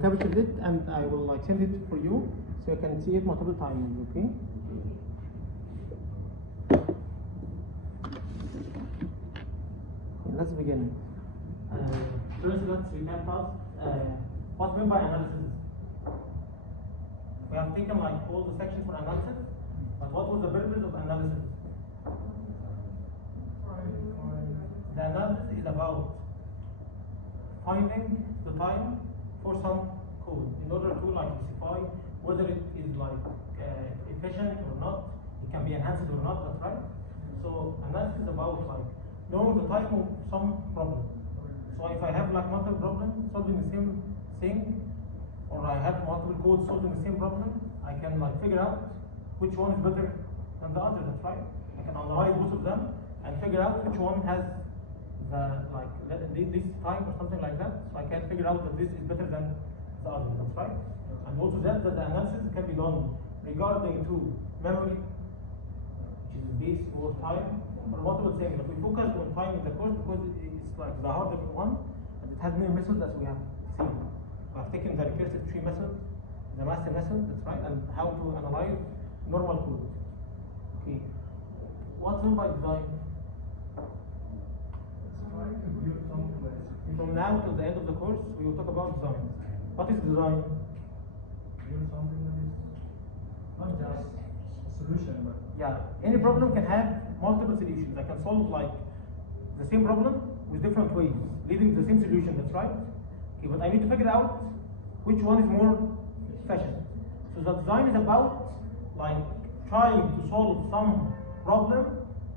captured it and I will like send it for you so you can see it multiple times. Okay. Let's begin. First, let's recap fast. What's meant by analysis? We have taken like all the sections for analysis, but what was the purpose of analysis? The analysis is about finding the time for some code in order to like specify whether it is like efficient or not, it can be enhanced or not. That's right. So analysis is about like knowing the time of some problem. So if I have like multiple problems solving the same thing, or I have multiple codes solving the same problem, I can like figure out which one is better than the other. That's right. I can analyze both of them and figure out which one has the like this time or something like that. So I can figure out that this is better than the other. That's right. And also that the analysis can be done regarding to memory, which is base or time, or multiple things. But we focus on time in the course because it's like the harder one, and it has many methods as we have seen. We have taken the recursive tree method, the master method, that's right, and how to analyze normal code. Okay. What's meant by design? From now till the end of the course, we will talk about design. What is design? Something that is not just a solution, but Yeah, any problem can have multiple solutions. I can solve like the same problem with different ways, leading to the same solution. That's right. Okay, but I need to figure out which one is more efficient. So the design is about like trying to solve some problem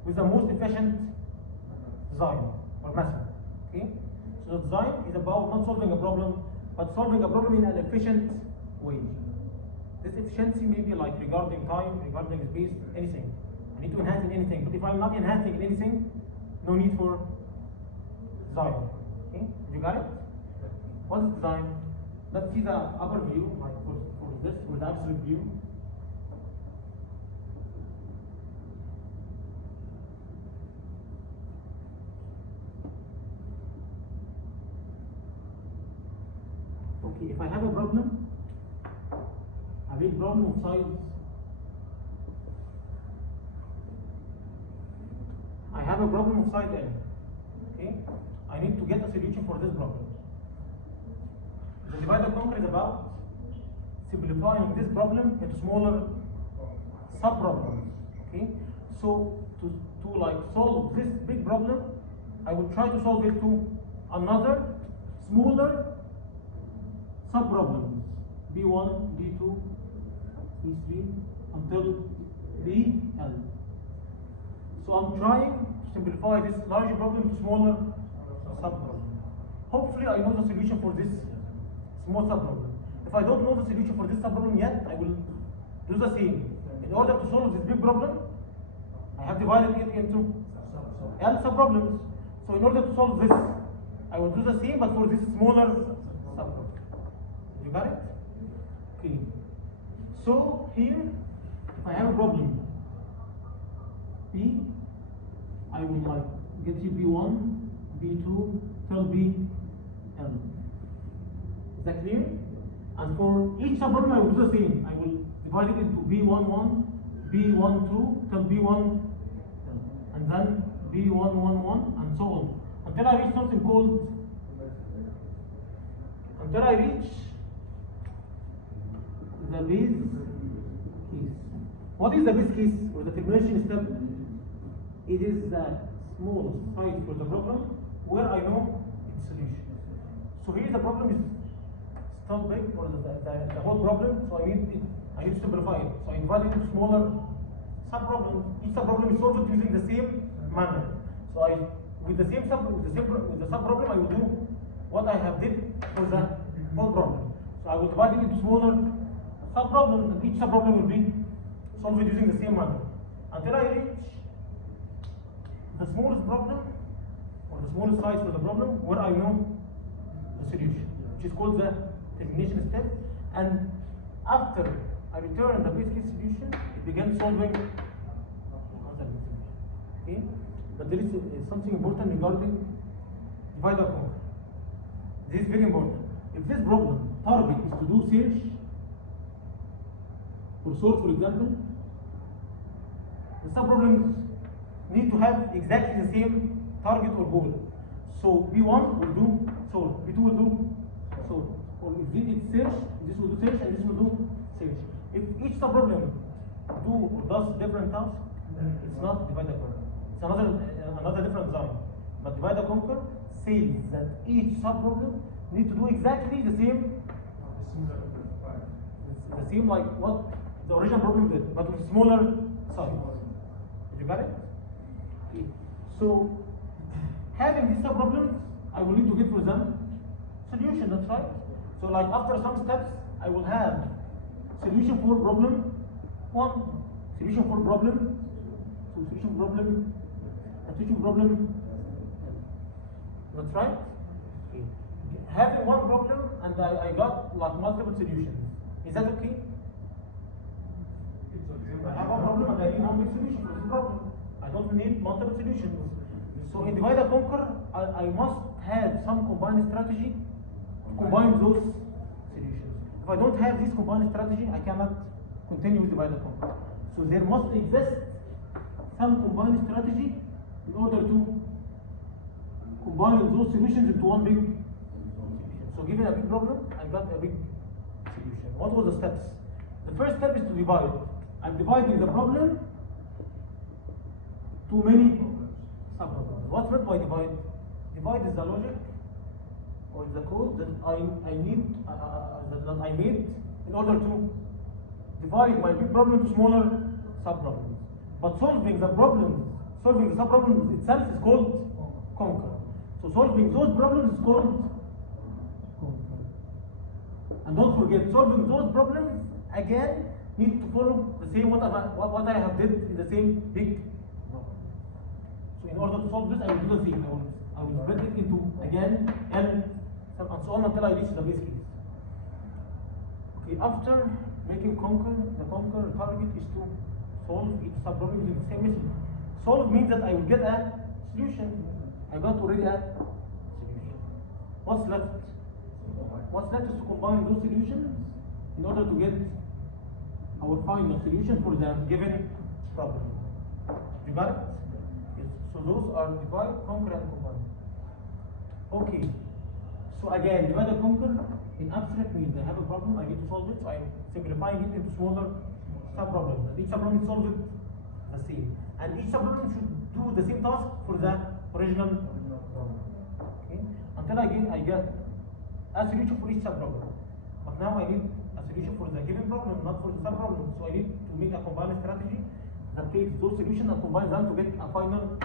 with the most efficient design or method. Okay, so the design is about not solving a problem, but solving a problem in an efficient way. This efficiency may be like regarding time, regarding space, anything. I need to enhance in anything, but if I'm not enhancing in anything, no need for design. Okay, you got it? What is design? Let's see the upper view, like for this, for the absolute view. Okay, if I have a problem, a big problem of size, I have a problem of size n. Okay, I need to get a solution for this problem. The divide and conquer is about simplifying this problem into smaller sub-problems. Okay, so to like solve this big problem, I will try to solve it to another smaller sub-problems, B1, B2, B3 until Bn. So I'm trying to simplify this larger problem to smaller sub-problems. Hopefully I know the solution for this small sub-problem. If I don't know the solution for this sub-problem yet, I will do the same. In order to solve this big problem, I have divided it into L sub-problems. So in order to solve this, I will do the same but for this smaller sub-problem. You got it? Okay. So here, if I have a problem P, I will like get you B1, B2 till Bn. Is that clear? And for each subproblem I will do the same. I will divide it into B11, B12 till B1, and then B111 and so on. Until I reach something called the base case. What is the base case or the termination step? It is the small size for the problem where I know its solution. So here the problem is still big for the whole problem, so I need to simplify it. So I divide it into smaller sub-problems. Each sub-problem is solved using the same manner. So with the sub-problem I will do what I have did for the whole problem. So I will divide it into smaller sub-problems, and each sub-problem will be solved using the same manner until I reach the smallest problem or the smallest size for the problem where I know the solution, which is called the termination step. And after I return the base case solution, it begins solving other solution. Okay, but there is something important regarding divide or conquer. This is very important. if this problem target is to do search or sort, for example, the subproblems need to have exactly the same target or goal. So B1 will do sort, B2 will do sort. Or if it's search, this will do search and this will do search. If each subproblem do or does different tasks, then it's not divide and conquer. It's another different design. But divide and conquer says that each subproblem need to do exactly the same. The same like what the original problem did, but with smaller size. You got it? Okay. So having these subproblems, I will need to get for them solution. That's right. So like after some steps, I will have solution for problem 1, solution for problem 2, solution problem, and solution problem. That's right. Okay. Having one problem and I got like multiple solutions. Is that okay? I have one problem and I need one big solution for this problem. I don't need multiple solutions. So in divide and conquer, I must have some combined strategy to combine those solutions. If I don't have this combined strategy, I cannot continue with divide and conquer. So there must exist some combined strategy in order to combine those solutions into one big solution. So given a big problem, I got a big solution. What were the steps? The first step is to divide. I'm dividing the problem to many subproblems. What's meant by divide? Divide is the logic or the code that I made in order to divide my big problem to smaller subproblems. But solving the subproblems itself is called conquer. So solving those problems is called conquer. And don't forget, solving those problems again need to follow the same what I have did in the same big problem. So in order to solve this, I will do the same. I will split it into again and so on until I reach the base case. Okay, after making conquer, the conquer target is to solve each subproblem in the same method. Solve means that I will get a solution. I got already a solution. What's left? What's left is to combine those solutions in order to get our final solution for the given problem. You got it? Yes. So those are divide, conquer, and combine. Okay. So again, divide and conquer in abstract means I have a problem, I need to solve it, so I'm simplifying it into smaller subproblems. And each subproblem solve it the same. And each subproblem should do the same task for the original problem. Okay? Until I get a solution for each subproblem. But now I need a solution for the given problem, not for the subproblem. So I need to make a combined strategy that takes those solutions and combines them to get a final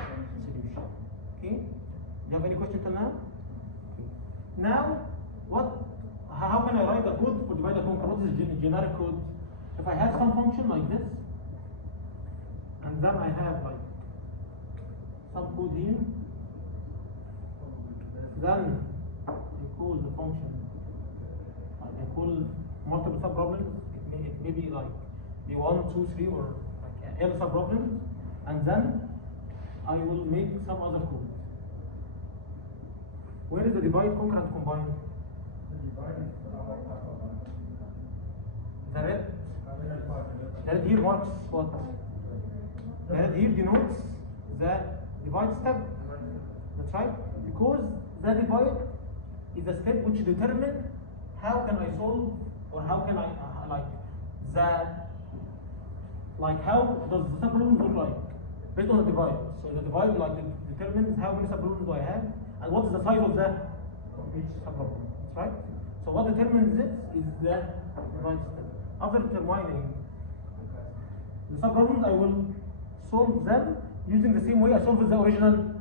solution. Okay? Do you have any question till now? Okay. Now, how can I write a code for divide and conquer? What is the generic code? If I have some function like this, and then I have like some code here, then I call the function, I call multiple subproblems. It may be like B1, 2, 3, or like L subproblems, and then I will make some other code. Where is the divide, conquer, and combine? The red here marks what? The red here denotes the divide step. That's right. Because the divide is a step which determines how can I solve, or how can I how does the subproblem look like based on the divide. So the divide determines how many subproblems do I have and what is the size of each subproblem. That's right. So what determines this is the divide step. After determining the subproblems, I will solve them using the same way I solved the original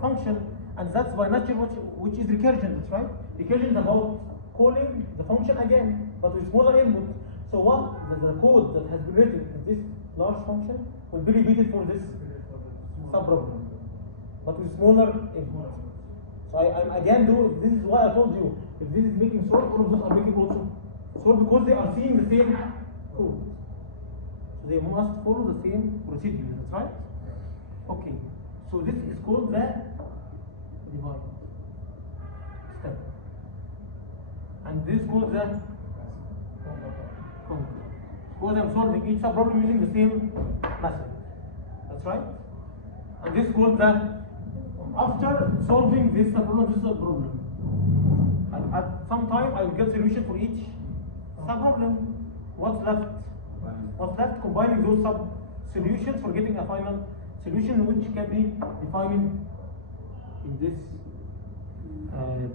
function, and that's by nature which is recursion. That's right. Recursion is about calling the function again, but with smaller input. So what the code that has been written in this large function will be repeated for this subproblem, but with smaller input. So I again do. This is why I told you, if this is making sort, all of those are making also sort, because they are seeing the same code. So they must follow the same procedure. That's right. Okay. So this is called the divide step. and this called the conquer. Because I'm solving each problem using the same method. That's right. And this called the, after solving this problem, this is a problem. And at some time I will get solution for each sub-problem. What's left? What's left? Combining those sub-solutions for getting a final solution which can be defined in this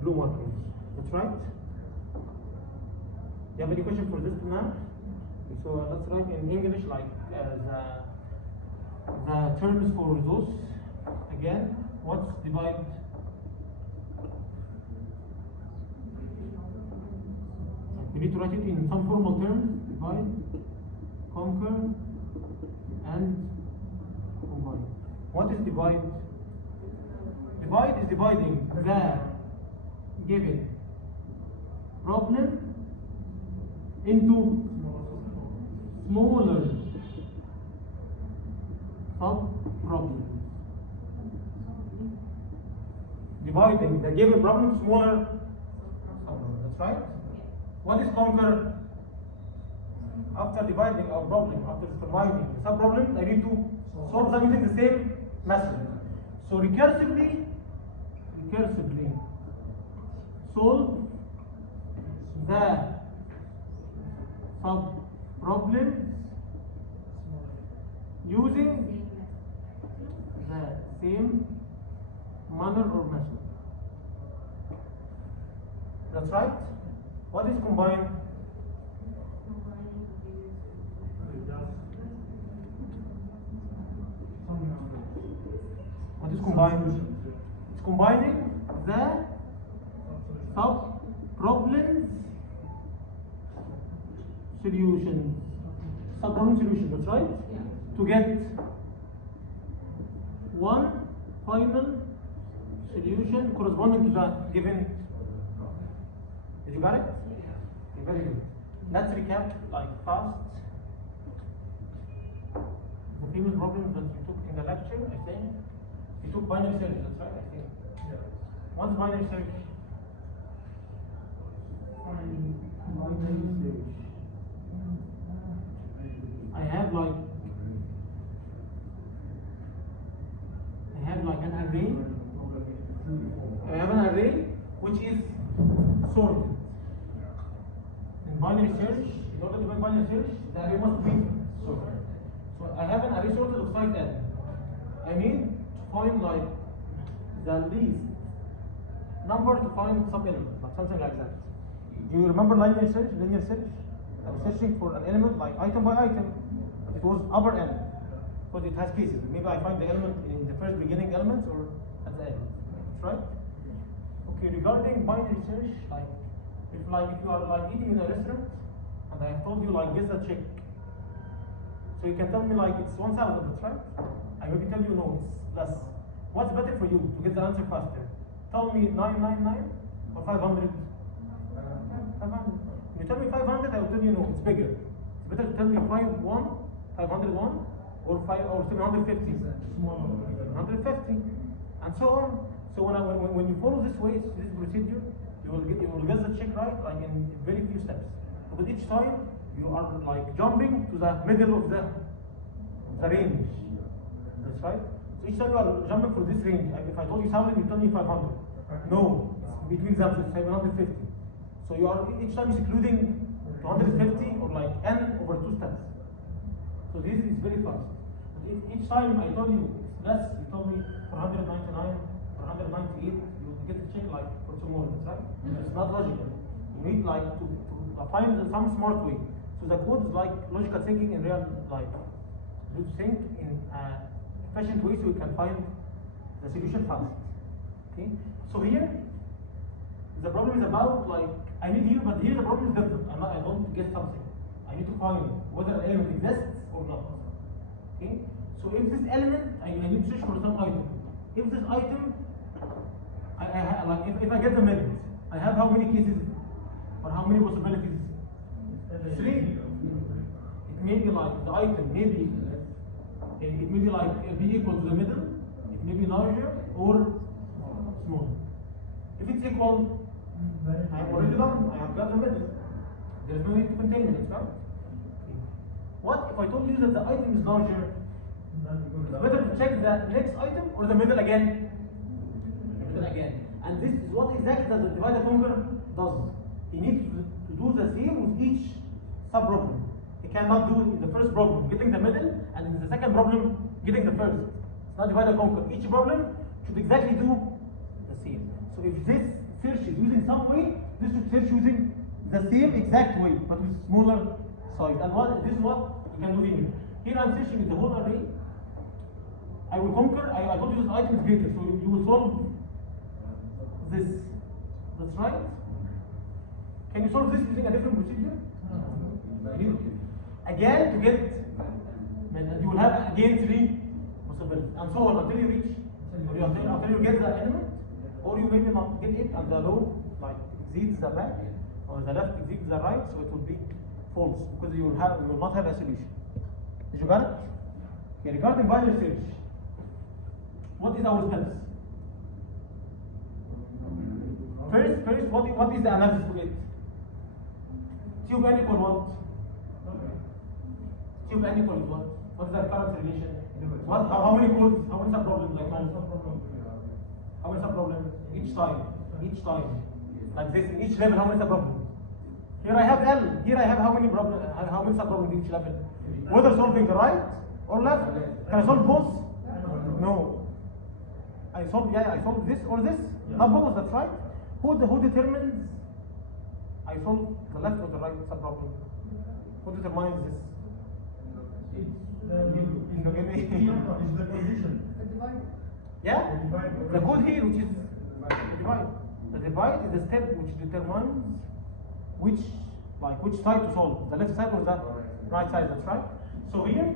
blue markers. That's right. You have any question for this now? So let's write in English like the terms for those. Again, what's divide? We need to write it in some formal terms. Divide, conquer, and combine. What is divide? Divide is dividing the given problem into smaller sub-problems. Dividing the given problem into smaller sub-problems. That's right. What is conquer? After dividing our problem, after combining the sub-problems, I need to solve them using the same method. So recursively solve the sub-problems using the same manner or method. That's right. What is combine? What is combine? It's combining the sub-problems solutions. Sub-problem solution, that's right? Yeah. To get one final solution corresponding to the given. Did you got it? Okay, very good. Let's recap like fast. The previous problems that you took in the lecture, I think. You took binary search, that's right, I think. Yeah. What's binary search? Binary search. I have like an array. I have an array which is sorted. In binary search, in order to do binary search, the array must be sorted. So I have an array sorted of size n. I need to find like the least number to find some element, like something like that. Do you remember linear search? Linear search? I was searching for an element like item by item. It was upper n, because it has cases. Maybe I find the element in the first beginning element or at the end. That's right. Okay, regarding binary search, if you are like eating in a restaurant and I have told you like guess the check, so you can tell me like it's 1,000, that's right? I maybe tell you no, it's less. What's better for you to get the answer faster? Tell me 999 or 500? 500. When you tell me 500, I will tell you no, it's bigger. It's better to tell me 501 or 750. 150, and so on. So when you follow this way, this procedure, you will get the check right like in very few steps. Because each time you are like jumping to the middle of the range. That's right. So each time you are jumping for this range. Like if I told you 1,000, you tell me 500. No, it's between them, it's 750. So you are each time is including 250 or like n over 2 steps. So this is very fast. But if each time I told you it's less, you told me 499 or 198, you get the check like for tomorrow, right? It's not logical. You need like to find some smart way. So the code is like logical thinking in real life. You think in efficient way so you can find the solution fast. Okay? So here the problem is about like I need here, but here the problem is different. I want to get something. I need to find whether an element exists or not. Okay? So if this element, I need to search for some item. If this item, if I get the method, I have how many cases or how many possibilities? 3. It may be like the item, maybe it may be like be equal to the middle. It may be larger or smaller. If it's equal, I am already done. I have got the middle. There is no need to contain minutes, right? What if I told you that the item is larger? It's better to check the next item or the middle again? The middle again. And this is what exactly that the divide and conquer does. He needs to do the same with each sub-problem. He cannot do it in the first problem, getting the middle, and in the second problem, getting the first. It's not divide and conquer. Each problem should exactly do the same. So if this search is using some way, this should search using the same exact way, but with smaller size. And this is what you can do here. Here I'm searching in the whole array. I will conquer, I told you this item is greater, so you will solve this. That's right? Can you solve this using a different procedure? Again, to get, and you will have again 3 possibilities, and so on until you reach, until you get the element, or you maybe not get it, and the row like exceeds the back, or the left exceeds the right, so it will be false because you will not have a solution. Did you got it? Okay, regarding binary search, what is our steps? First, what is the analysis for it? Tube n equal what? Tube n equals what? What is the current relation? How many codes? How many sub-problems? Like how many sub-problems? Each time. Like this, in each level, how many sub-problems? Here I have L. Here I have how many sub-problems in each level? Whether solving the right or left? Can I solve both? No. I solve this or this? Not both, that's right. Who determines I solve the left or the right sub-problem? Who determines this? It's the position. Yeah? The code here, which is the divide. The divide is the step which determines which side to solve, the left side or the right side, that's right? So here,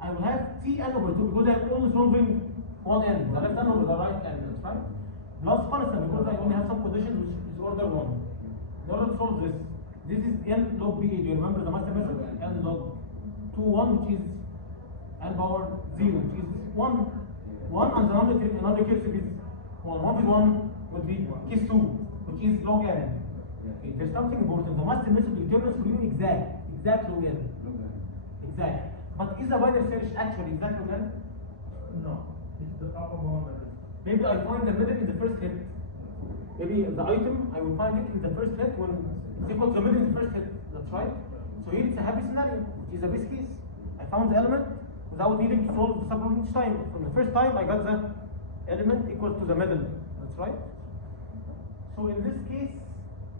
I will have Tn over 2 because I'm only solving one end, the left end over the right end, that's right? Plus constant because I only have some conditions which is order 1. In order to solve this is n log BA. Do you remember the master method? N log 2, 1, which is n power 0, which is 1, and the non-recursive is 1. 1 with 1 would be case 2, which is log n. Okay, there's something important. The master method determines for you exact log n. Exact. But is the binary search actually exact log n? No, it's the upper bound. Maybe I find the middle in the first hit. Maybe the item, I will find it in the first hit when it's equal to the middle in the first hit. That's right. So here it's a happy scenario, which is a base case. I found the element without needing to solve the sub-problem each time. From the first time, I got the element equal to the middle. That's right. So in this case,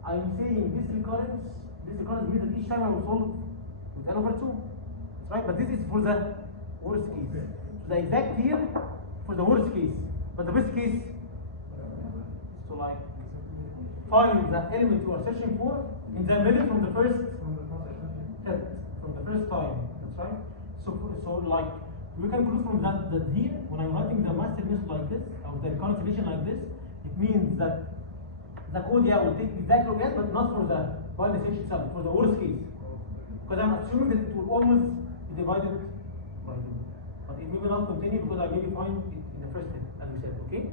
I'm saying this recurrence means that each time I will solve with n over 2. That's right. But this is for the worst case. So the exact here for the worst case. But the best case, so like find the element you are searching for in the middle from the first hit, from the first time. That's right. So like we can conclude from that here, when I'm writing the master method like this, or the recurrent relation like this, it means that the code will take exact log n, but not for the binary search itself, for the worst case. Because I'm assuming that it will always be divided by 2. But it may not continue because I maybe find it in the first hit, as we said, okay?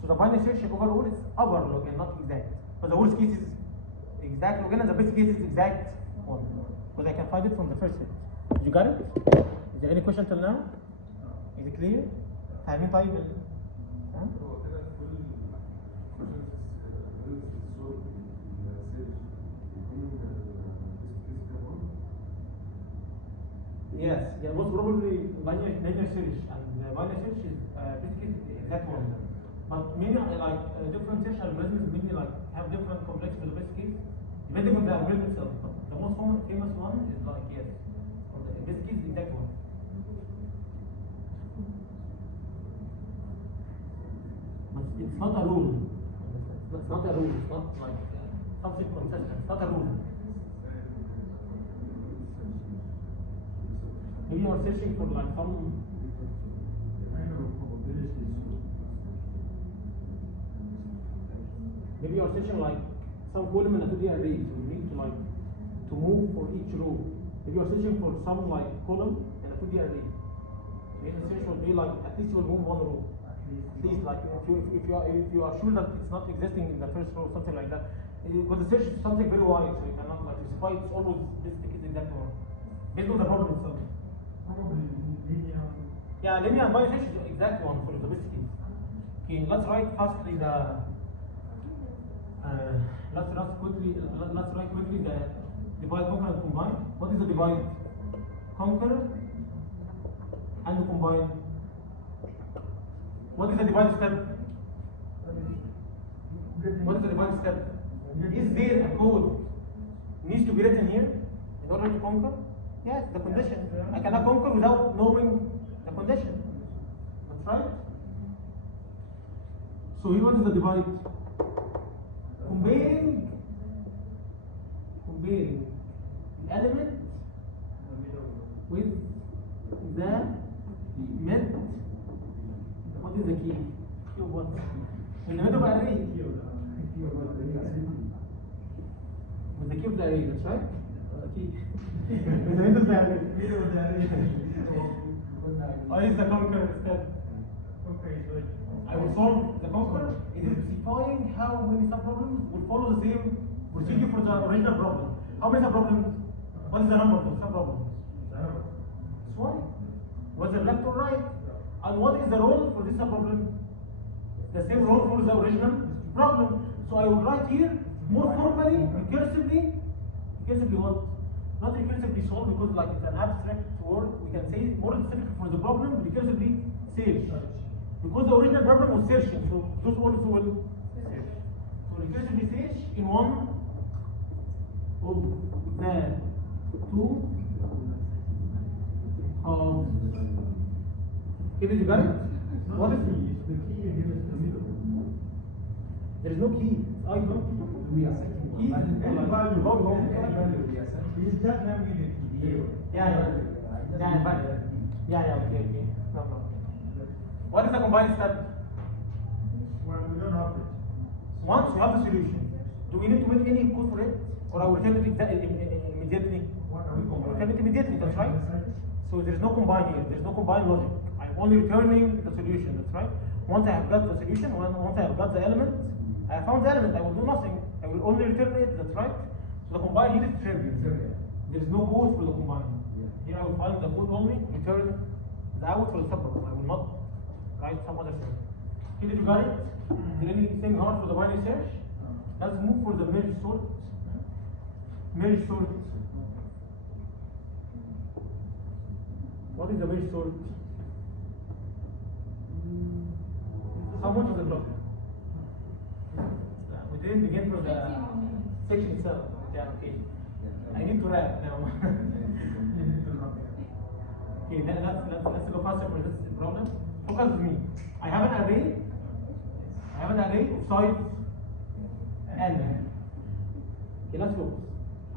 So the binary search overall is upper log n, not exact. But the worst case is exact log n, and the best case is exact 1. Because I can find it from the first hit. You got it? Is there any question till now? Is it clear? فاهمين طيب؟ Yes, yeah, most probably linear search, and binary search is basically exact one. But many different search algorithms have different complexity for the best case, depending on the algorithm itself. But the most famous one is yes, or the best case is the exact one. But it's not a rule. It's not a rule. It's not like something consistent. It's not a rule. Maybe you are searching for like some maybe you are searching like some column in a 2D array, so you need to move for each row. Maybe you are searching for some like column in a 2D array. Maybe the search will be like at least you will move one row. At least like if you are sure that it's not existing in the first row or something like that, because the search is something very wide, so you cannot like specify it's always this is exact one based on the problem itself. Probably linear. Yeah, linear and bias search is the exact one for the best case. Okay, let's write fastly the let's write quickly the divide, conquer, and combine. What is the divide, conquer, and combine? What is the divide step? What is the divide step? Is there a code needs to be written here in order to conquer? Yes, the condition. I cannot conquer without knowing the condition. That's right. So here, what is the divide? Comparing the element with the mid. What is the key? Key of what? In the middle of array. With the key of the array, that's right? Key. With the middle of the array. What is the conquer step? Okay, so I will solve the conquer. It is specifying how many subproblems will follow the same procedure for the original problem. How many subproblems? What is the number for subproblems? It's one. Whether left or right. And what is the role for this subproblem? The same role for the original problem. So I will write here more formally, recursively what? Not recursively solve, because like it's an abstract word. We can say more specific for the problem, recursively search. Because the original problem was searching, so those also will search. So recursively search in one of the two did you got it? What is the key here is the middle. There is no key. I know. We are setting Key is any value. Wrong. Any value we are setting. Is that having the key? Yeah, okay. No. What is the combined step? Well, we don't have it. Once we have the solution, do we need to make any code for it? Or I will return it immediately? What are we Return it combining? immediately, that's right? So there is no combine here, there is no combined logic. I'm only returning the solution, that's right? Once I have got the solution, once I have got the element, I have found the element, I will do nothing. I will only return it, that's right? So the combine here is trivial. There is no code for the combine. Here I will find the code only, return the out for the subproblem. I will not write some other thing. Here you got it? Is there anything hard for the binary search? Let's move for the merge sort. Merge sort. What is the merge sort? How much is the block? We didn't begin from the section itself. Yeah, okay. I need to wrap now. Okay, let's go faster for this problem. Focus with me. I have an array of size n. Okay, let's go.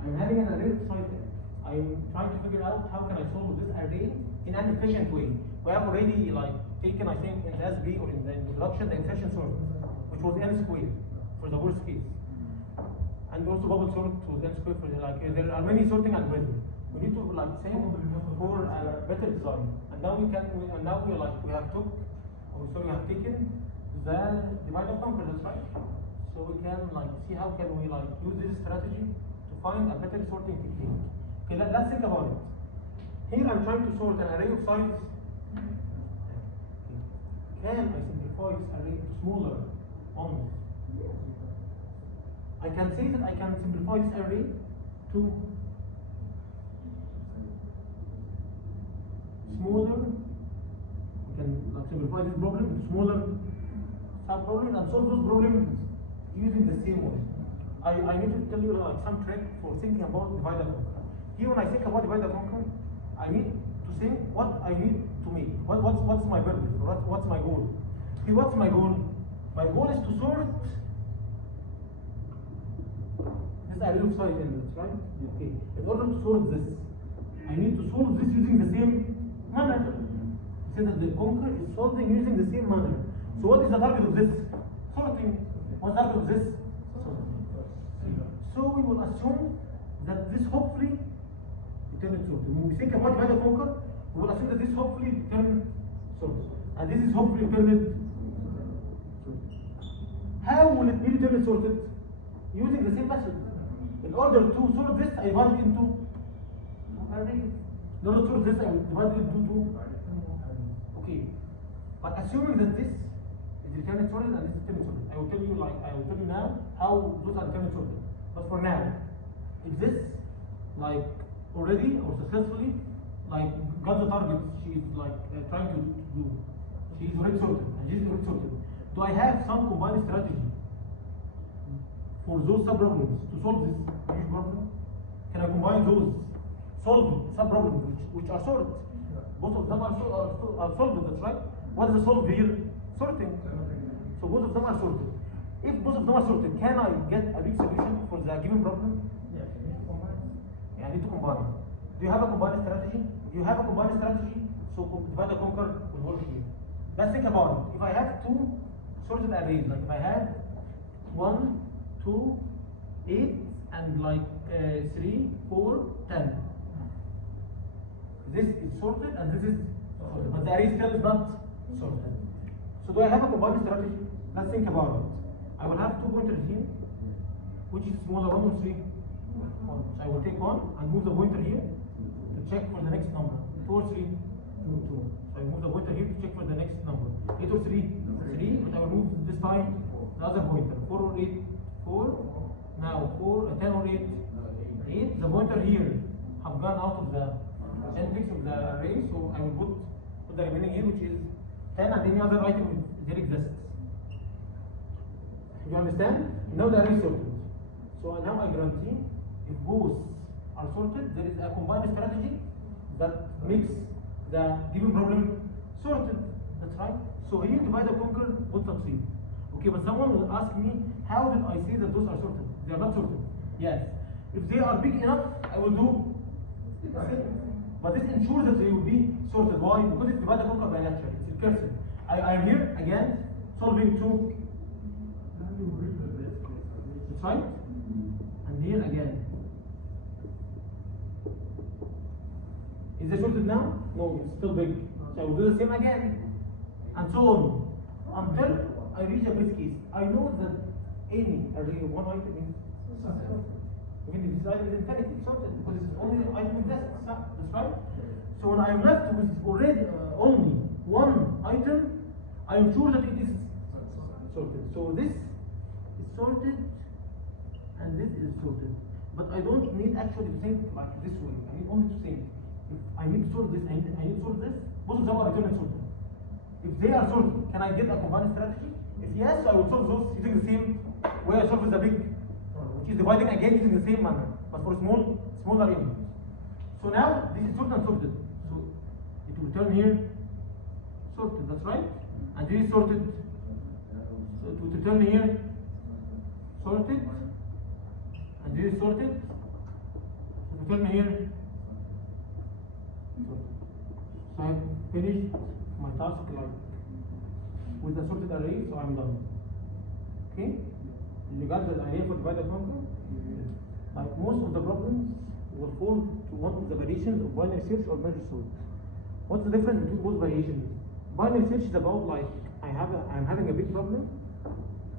I'm having an array of size n. I'm trying to figure out how can I solve this array in an efficient way. We have already like taken, I think, in the SB or in the introduction, the insertion sort, which was n squared for the worst case, and also bubble sort was n squared for the like. There are many sorting algorithms. We need to like say for a better design, and now we have taken the divide and conquer, that's right? So we can like see how can we like use this strategy to find a better sorting technique. Okay, let's think about it. Here I'm trying to sort an array of sizes. Can I simplify this array to smaller ones? I can say that I can simplify this array to smaller. We can like simplify this problem into smaller sub-problems and solve those problems using the same way. I need to tell you like some trick for thinking about divide and conquer. Here when I think about divide and conquer, I need to think what I need to make. What's my purpose? What's my goal? Here, what's my goal? My goal is to sort this array of size elements, right? Okay. In order to sort this, I need to solve this using the same manner. We say that the conquer is solving using the same manner. So what is the target of this? Sorting. What's the target of this? So we will assume that this hopefully determines sorting. When we think about divide and conquer, we will assume that this hopefully determines sorting. And this is hopefully determined how will it be returned sorted? Using the same method. In order to sort this, I divide it into arrays. In order to sort this, I will divide it into two. Okay. But assuming that this is returned sorted and this is returned sorted, I will tell you now how those are returned sorted. But for now, if this like already or successfully like got the target she's like trying to do, she's already sorted and she's already sorted. Do I have some combined strategy for those sub-problems to solve this huge problem? Can I combine those solved sub-problems which are solved? Both of them are solved, that's right. What is the solve here? Sorting. So both of them are sorted. If both of them are sorted, can I get a big solution for the given problem? Yes, you need to combine. Yeah, I need to combine. Do you have a combined strategy? If you have a combined strategy, so divide and conquer will work here. Let's think about it. If I have two sorted arrays, like if I have 1, 2, 8, and like 3, 4, 10. This is sorted and this is sorted, but the array still is not sorted. So do I have a combined strategy? Let's think about it. I will have 2 pointers here, which is smaller 1 or 3. 1. So I will take 1 and move the pointer here to check for the next number. 2 or 3? 2. So I move the pointer here to check for the next number. 8 or 3? 3, but I will move this time the other pointer. 4 or 8? 4. Now 4, 10 or 8? 8. The pointer here have gone out of the index of the array, so I will put the remaining here, which is 10, and any other item there exists. You understand? Now the array is sorted. So now I guarantee if both are sorted, there is a combined strategy that makes the given problem sorted. That's right. So here divide and conquer would succeed. Okay, but someone will ask me, how did I say that those are sorted? They are not sorted. Yes. If they are big enough, I will do the same. But this ensures that they will be sorted. Why? Because it's divide and conquer by nature. It's recursive. I am here again solving two. That's right. And here again. Is it sorted now? No, it's still big. So I will do the same again. And so on. Until I reach a base case. I know that any array of one item is sorted. Again, this item is infinity, sorted, because it's only item exists. That's right. So when I am left with already only one item, I am sure that it is sorted. So this is sorted and this is sorted. But I don't need actually to think like this way. I need only to think. If I need to sort this, I need to sort this, both of them are returned sorted. If they are sorted, can I get a combined strategy? If yes, I will solve those using the same way I solve with the big, which is dividing again using the same manner, but for smaller elements. So now this is sorted and sorted. So it will return here sorted, that's right? And this is sorted. So it will return here sorted. And this is sorted. It will return here sorted. So I have finished my task like with the sorted array, so I'm done. Okay? You got the idea for divide and conquer? Like most of the problems will fall to one of the variations of binary search or merge sort. What's the difference between both variations? Binary search is about like I'm having a big problem,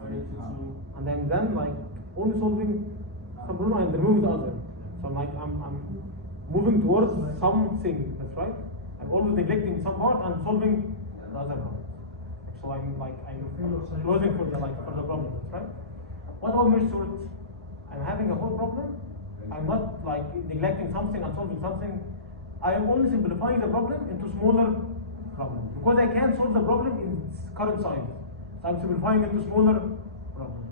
and I'm then like only solving some problem and removing the other. So like I'm moving towards something. That's right. I'm always neglecting some part and solving the other part. So I'm closing for the problem. That's right. What about merge sort? I'm having a whole problem. I'm not like neglecting something and solving something. I am only simplifying the problem into smaller problems because I can't solve the problem in its current size. So I'm simplifying into smaller problems.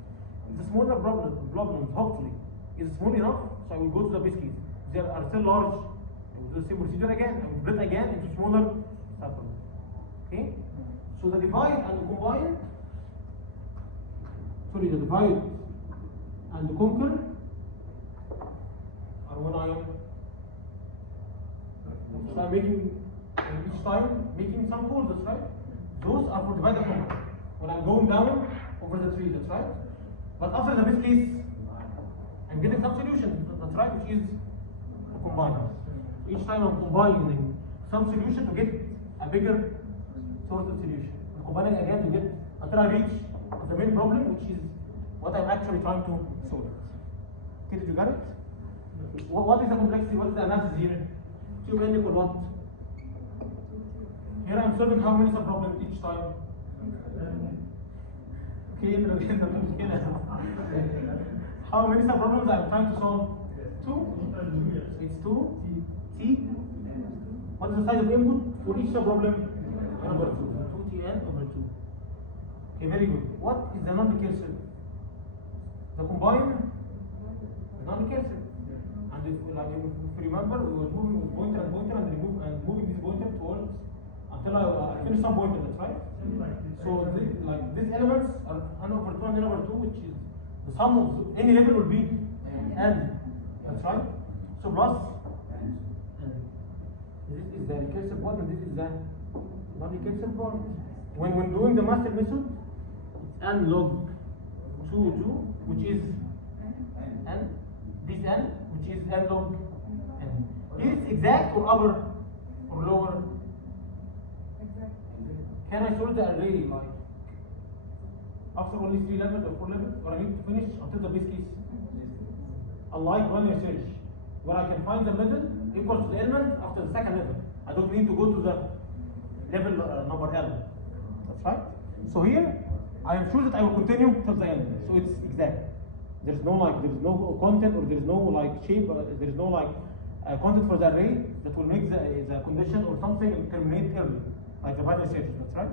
If the smaller problems hopefully is small enough, so I will go to the base case. If they are still large, I will do the same procedure again. I will split again into smaller subproblems. Okay? So the divide and the combine, the divide and the conquer are when I am making each time making some calls, that's right. Those are for divide and conquer. When I'm going down over the tree, that's right. But after the base case, I'm getting some solution, that's right, which is a combine. Each time I'm combining some solution to get a bigger sorted solution. I'm combining again to get until I reach the main problem, which is what I'm actually trying to solve. Okay, did you get it? What is the complexity? What is the analysis here? Cube n equal what? Here I'm solving how many subproblems each time? Okay, how many subproblems I'm trying to solve? 2. It's 2. T. What is the size of input for each subproblem? Number 2. 2Tn over 2. Okay, very good. What is the non-recursive? The combine is non-recursive. And if you remember, we were moving with pointer and moving this pointer towards until I finish some pointer, that's right? So these elements are n over 2 and n over 2, which is the sum of any level will be n. That's right? So plus this is the recursive part and this is the non-recursive part. When doing the master method, it's n log 2, which is n, this n, which is n log n. Is it exact or upper or lower? Can I solve the array like after only 3 levels or 4 levels, or I need to finish until the base case? Unlike when you search, where I can find the middle equal to the element after the second level. I don't need to go to the level number L. That's right. So here, I am sure that I will continue till the end. So it's exact. There is no content, or there is no shape. There is no content for the array that will make the condition or something terminate early, like the binary search. That's right.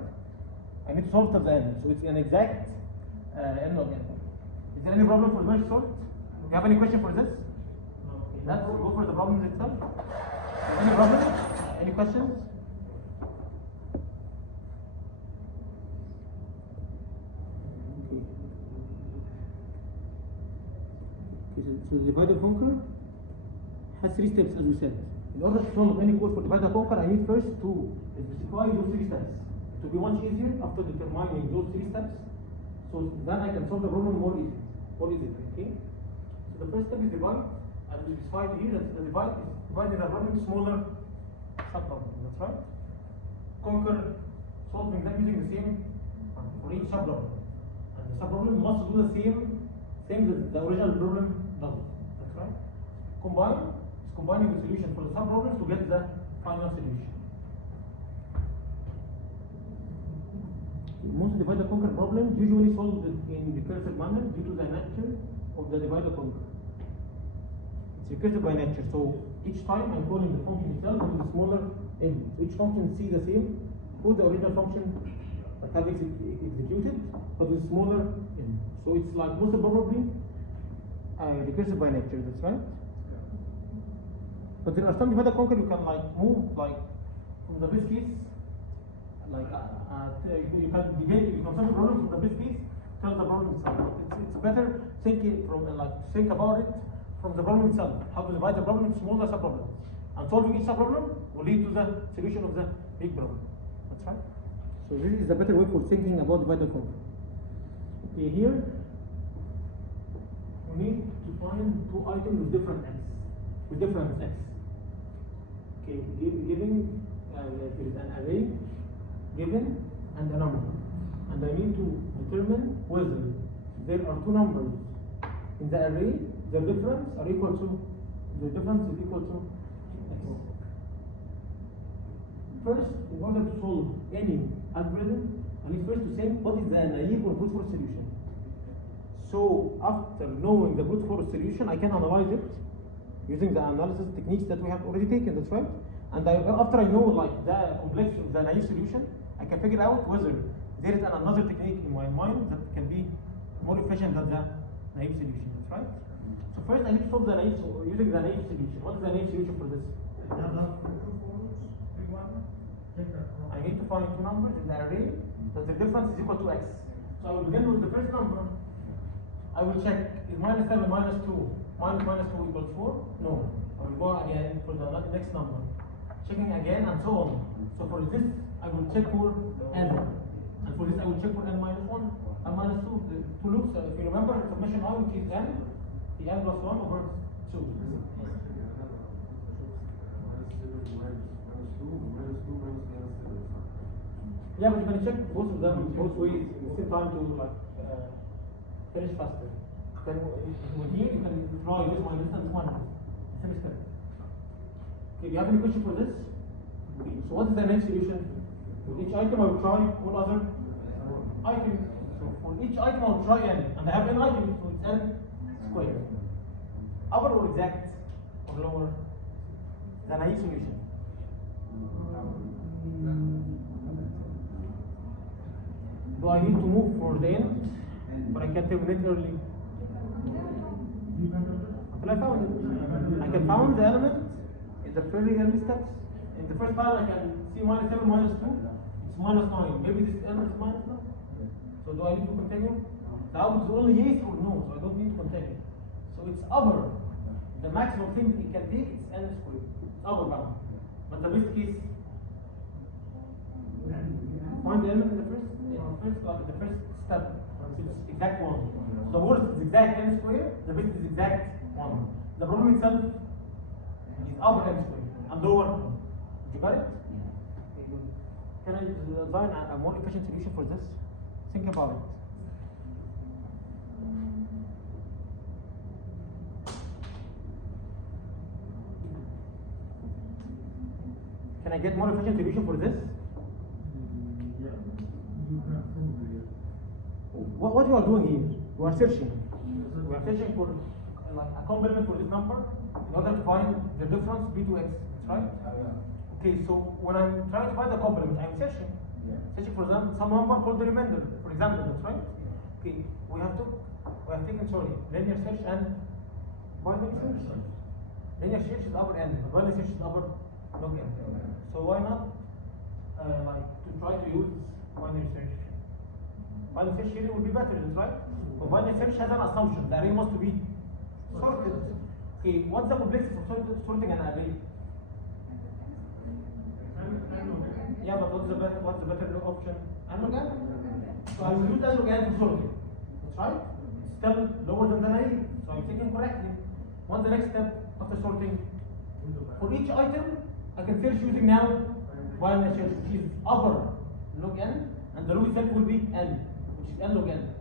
I need to solve till the end. So it's an exact n log n. Is there any problem for the merge sort? Do you have any question for this? Let's go for the problems itself. Any problem? Any questions? So the divide and conquer has 3 steps, as we said. In order to solve any code for divide and conquer, I need first to specify those 3 steps. It will be much easier after determining those 3 steps. So then I can solve the problem more easily. Okay? So the first step is divide, as we specified here, that the divide is dividing the problem into smaller subproblems. That's right. Conquer, solving them using the same for each subproblem. And the subproblem must do the same that the original problem does. That's right. Combine is combining the solution for the subproblems to get the final solution. Most divide and conquer problems usually solved in recursive manner due to the nature of the divide and conquer. It's recursive by nature. So each time I'm calling the function itself with a smaller input. Each function sees the same code, the original function that have executed, but with smaller input. So it's like most probably recursive by nature. That's right. But there are some divide and conquer you can move from the base case. You can solve the problem from the base case till the problem itself. It's better thinking think about it from the problem itself. How to divide the problem into smaller subproblems, and solving each subproblem will lead to the solution of the big problem. That's right. So this is a better way for thinking about divide and conquer. Okay, here we need to find 2 items with different x. Okay, giving there is an array given and a number, and I need to determine whether there are 2 numbers in the array. The difference is equal to x. First, in order to solve any algorithm, I need first to say what is the naive or brute force solution. So after knowing the brute force solution, I can analyze it using the analysis techniques that we have already taken. That's right. And after I know the complexity of the naive solution, I can figure out whether there is another technique in my mind that can be more efficient than the naive solution. That's right. So first I need to solve the naive using the naive solution. What is the naive solution for this? I need to find 2 numbers in the array that the difference is equal to x. So I will begin with the first number. I will check, is -7 minus 2 minus 2 equals 4? No. I will go again for the next number. Checking again and so on. So for this, I will check for n. And for this, I will check for n minus 1 and minus 2. The 2 loops, if you remember, summation I, which is n, the n plus 1 over 2. Yeah, but you can check both of them both ways at the same time to finish faster. When here you can draw this one distance one. Same step. Okay, do you have any question for this? Okay, so what is the next solution? For each item I will try all other items. So for each item I will try n, and I have n items, so it's n squared. Upper or exact or lower? The naive solution. Do I need to move for the end, or I can terminate early? Until I found it. I can found the element in the very early steps. In the first time I can see minus 7 minus 2. It's minus 9. Maybe this element is minus 9. So do I need to continue? The output is only yes or no, so I don't need to continue. So it's upper. The maximum thing it can take is n squared. It's upper bound. But the best case, find the element in the first step. It's exact one. The worst is exact n squared, the best is exact 1. The problem itself is upper n squared and lower. Did you got it? Can I design a more efficient solution for this? Think about it. Can I get more efficient solution for this? What you are doing here? You are searching. We are searching for like a complement for this number in order to find the difference b2x. That's right? Okay, so when I'm trying to find the complement, I'm searching. Searching for some number called the remainder, for example. That's right? Okay, we have taken linear search and binary search. Linear search is upper end, binary search is upper log end. So why not like to try to use binary search? Binary search here would be better, that's right? But binary search has an assumption. The array must be sorted. Okay, what's the complexity of sorting an array? Yeah, but what's the better option? N log n? So I will use n log n for sorting. That's right? It's still lower than the array, so I'm thinking correctly. What's the next step after sorting? For each item, I can search using now binary search, which is upper log n, and the row itself will be n, which is n log n.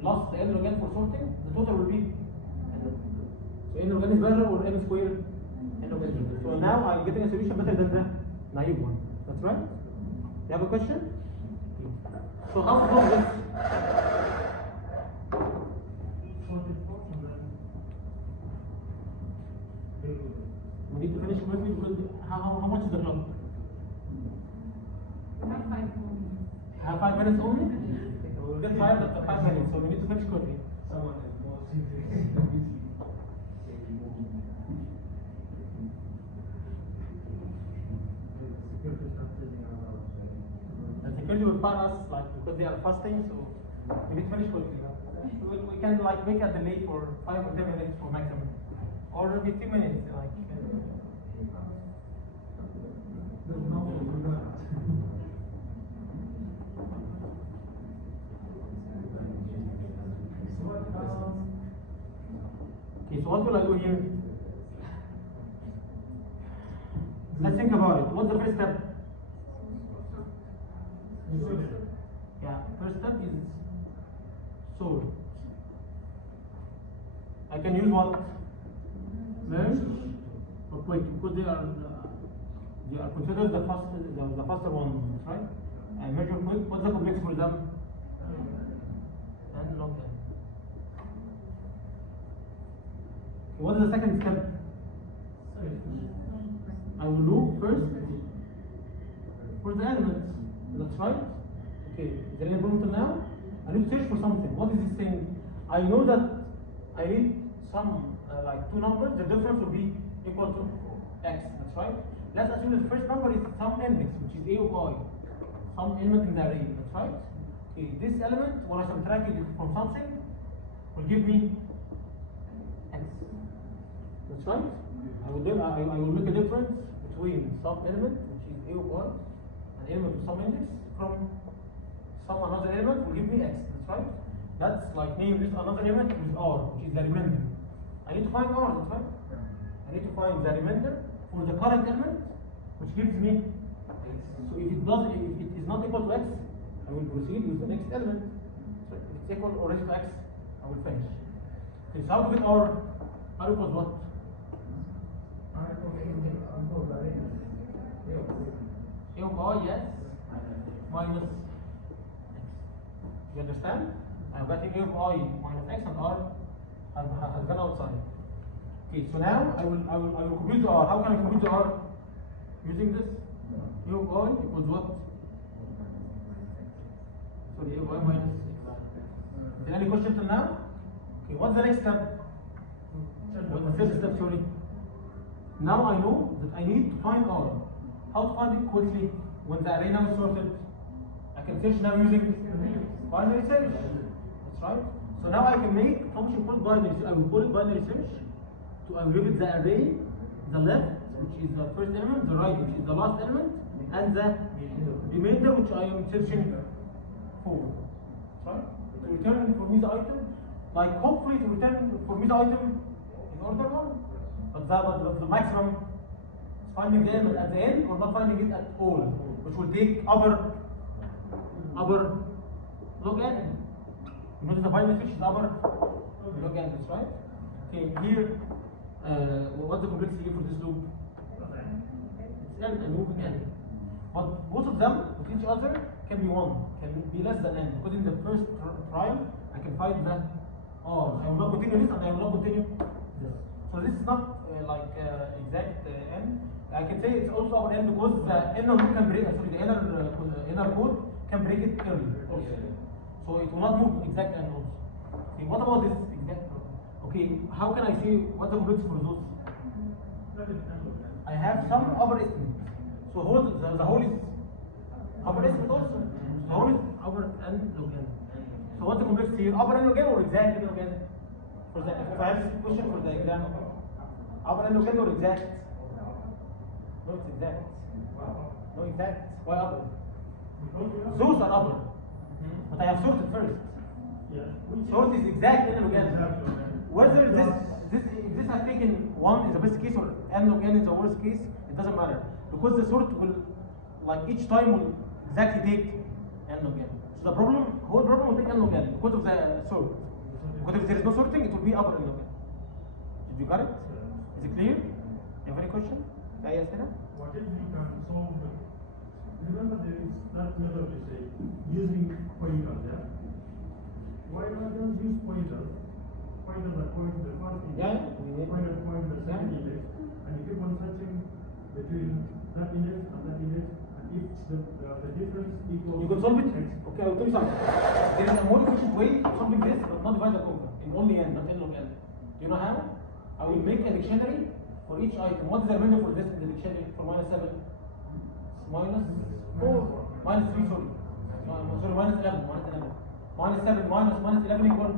Plus the n log n for sorting, the total will be n log n. So n log n is better or n squared? N log n. So now I'm getting a solution better than the naive one. That's right? You have a question? So how to solve this? We need to finish quickly because how much is the clock? We have 5 minutes. Have 5 minutes only? We'll get tired after 5 minutes, so we need to finish quickly. The security will fire us like because they are fasting, so we need to finish quickly. We can like make a delay for 5 or 10 minutes for maximum, or 15 minutes like. Okay, so what will I do here? Let's think about it. What's the first step? Yeah, first step is sort. I can use what? Merge or quick because they are considered the faster one, right? And merge or quick. What's the complex for them? And log n. What is the second step? I will look first for the elements. That's right. Okay, is there any problem till now? I need to search for something. What is this thing? I know that I need some like two numbers. The difference will be equal to x. That's right. Let's assume that the first number is some index, which is a of I, some element in the array. That's right. Okay, this element, when I subtract it from something, will give me x. That's right. I will make a difference between some element, which is a of I, an element with some index, from some another element will give me x. That's right. That's like name this another element with r, which is the remainder. I need to find r. That's right. I need to find the remainder for the current element, which gives me x. So if it is not equal to x, I will proceed with the next element. So if it's equal already to x, I I will finish. Okay, so how to get R? R equals what? A of I, yes, minus x. You understand? I'm getting A of I minus x and R has gone outside. Okay, so now I will compute the R. How can I compute the R? Using this? A of I equals what? Sorry, A of I minus x. Is there any question till now? Okay, what's the next step? What's the first step, sorry? Now I know that I need to find R. How to find it quickly? When the array now is sorted, I can search now using binary search. That's right. So now I can make a function called binary search. I will call it binary search. So I will give it the array, the left, which is the first element, the right, which is the last element, and the remainder, which I am searching for. That's right. To return for me the item, like hopefully to return for me the item in order one. But the maximum is finding the element at the end or not finding it at all, which will take upper log n. You notice the binary search is upper log n, that's right? Okay, here, what's the complexity here for this loop? It's n and moving n. But both of them with each other can be 1, can be less than n, because in the first trial I can find the R. I will not continue this and I will not continue this. So this is not exact n. I can say it's also our n because the inner loop can break. Sorry, the inner code can break it early also. So it will not move exact n also. Okay, what about this exact? Okay, how can I say what's the complexity for those? I have some upper estimate. So the whole is upper estimate also. The whole is upper n log n. So what's the complexity here? Upper n log n or exact n log n? For the, if I have this question for the exam, upper n log n or exact? No, it's exact. No, exact. Why upper? Those are upper. But I have sorted first. Sort is exact n log n. Whether this has taken 1 is the best case or n log n is the worst case, it doesn't matter. Because the sort will, like each time will exactly take n log n. So the whole problem will take n log n because of the sort. Because if there is no sorting, it will be upper n log n. Did you got it? Is it clear? You have any question? Yes, what if we can solve the, remember there is that method you say, using pointers, yeah? Why not just use pointers? Pointers that point to the first index, pointer point to the second index, and you keep on searching between that index and that index, and if the difference equals... You can solve it? Okay, I will tell you something. There is a more efficient way of solving this, but not divide the conquer, in only n, not n log n. Do you know how? I will make a dictionary for each item. What is the remainder for this in the dictionary for minus 7? Minus 4, minus 3, sorry. Sorry, minus 11, minus 11. Minus 7, minus 11 equal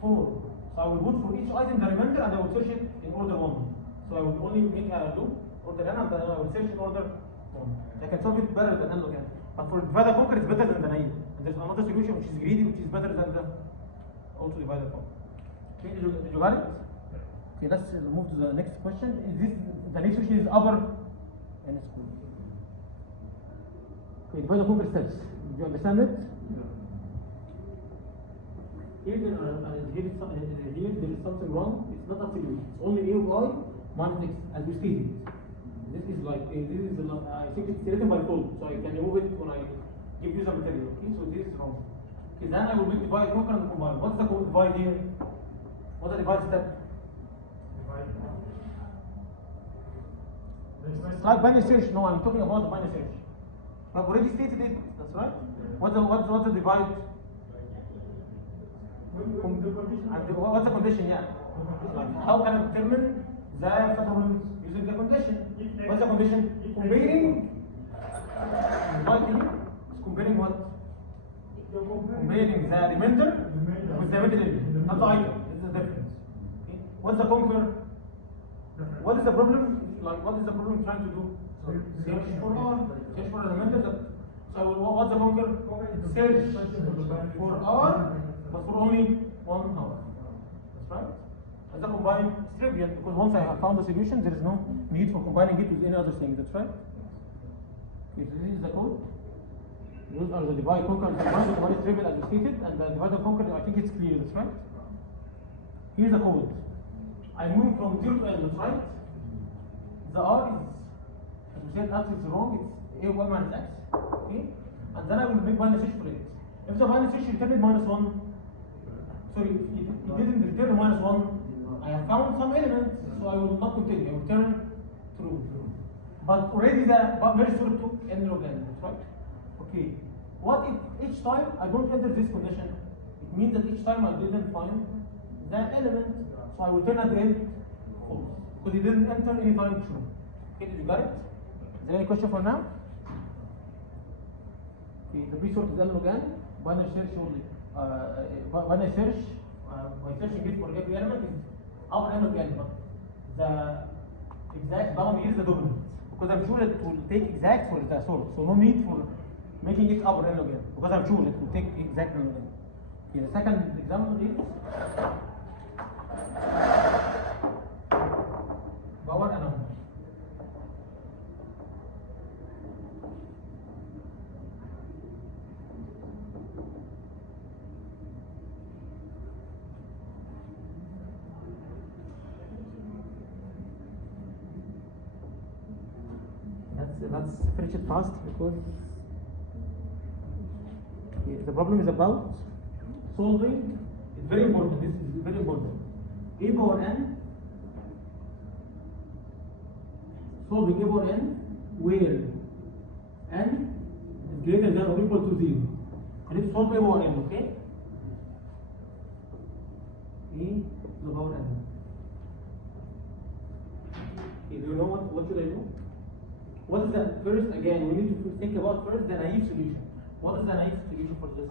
4. So I will put for each item the remainder and I will search it in order 1. So I will only make a loop, order n, and then I will search in order 1. I can solve it better than n log n. But for divide and conquer, it's better than the naive. And there's another solution which is greedy, which is better than the also divide and conquer. Okay, did you got it? Okay, let's move to the next question. Is this the next question is upper n square? Okay, divide and conquer steps. Do you understand it? Here there is something wrong. It's not absolute. It's only a of I minus x as we stated. This is like I think it's written by default, so I can remove it when I give you some material. Okay, so this is wrong. Okay, then I will make divide, conquer, and combine. What's the divide here? What's the divide step? It's like binary search. No, I'm talking about the binary search. I've already stated it. That's right. What's the divide? What's the condition? Yeah. Like how can I determine the subproblems using the condition? What's the condition? Comparing. Divide here is comparing what? Comparing the remainder with the middle element, not the item. This is the difference. Okay. What's the conquer? What is the problem? Like what is the problem trying to do? Search for R. Search for a remainder. So what's the conquer? Search for R. But for only 1 hour. That's right. As a combine, it's trivial because once I have found the solution, there is no need for combining it with any other thing. That's right. Okay, so this is the code. Those are the divide, conquer, and combine. The one is trivial as we stated, and the divide and conquer, I think it's clear. That's right. Here's the code. I'm moving from 0 to N, that's right? The R is, as we said, X is wrong, it's A1 minus X, okay? And then I will make minus H for it. If the minus H returned minus 1, sorry, it didn't return minus 1, I have found some element, so I will not continue, I will return true. But already the merge sort took N log N, that's right? Okay. What if each time I don't enter this condition? It means that each time I didn't find that element, so I will turn at the end false. Because it didn't enter any time true. Okay, did you got it? Is there any question for now? Okay, the pre-sort is N log N. When I search only, when I search, by searching it for every element is our N log N, but the exact bound here is the dominant. Because I'm sure that it will take exact for the sort, so no need for making it upper N log N, because I'm sure it will take exact N log N. Okay, the second example is power and number. Let's finish it fast because the problem is about solving. It's very important. This is very important. A power n, solving A power n where n is greater than or equal to 0. And let's solve A power n, okay? A to the power n. Okay, do you know what should I do? What is the first, again, we need to think about first the naive solution. What is the naive solution for this?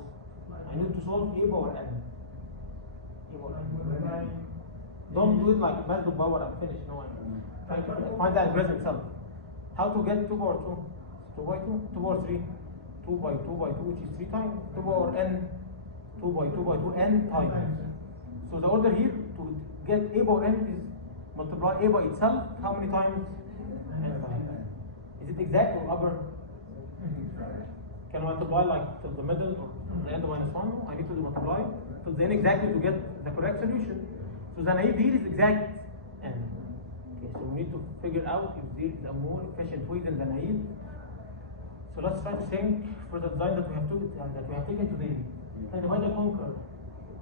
I need to solve A power n. A power n. Don't do it like math to power and finish. No, I'm trying to find the algorithm itself. How to get 2 power 2? 2 by 2? 2 power 3? 2 by 2 by 2, which is 3 times. 2 power n, 2 by 2 by 2, n times. So the order here to get A power n is multiply A by itself. How many times? N times. Is it exact or upper? Can I multiply like to the middle or the end of minus 1? I need to multiply to the n exactly to get the correct solution. So the naive here is exact n. Okay, so we need to figure out if there is a more efficient way than the naive. So let's try to think for the design that we have taken today. And divide and conquer.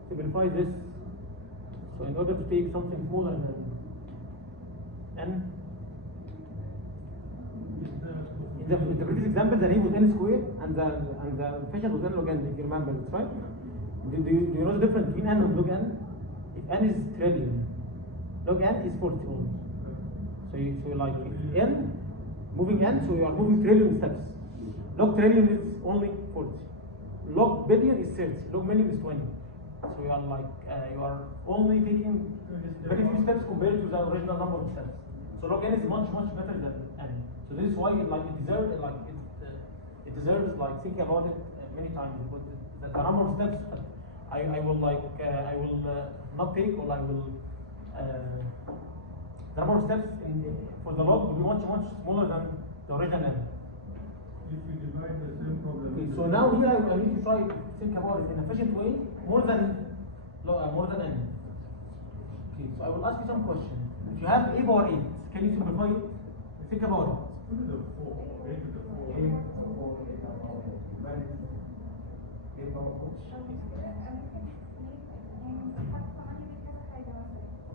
Simplify this. So in order to take something smaller than n. In the previous example, the naive was n squared and the efficient was n log n, if you remember, that's right? Do you know the difference between n and log n? If n is trillion, log n is 40 only. So like if n, moving n, so you are moving trillion steps. Log trillion is only 40. Log billion is 30. Log million is 20. So you are like, you are only taking very few steps compared to the original number of steps. So log n is much better than n. So this is why it deserves think about it many times, because the number of steps that I will not take, or I will the number of steps for the log will be much smaller than the original n. If you divide the same problem. Okay, so now here I need to try to think about it in an efficient way, more than n. Okay, so I will ask you some questions. If you have A power 8, can you simplify it? Think about it. Put it to 4. 8 to the 4. Okay.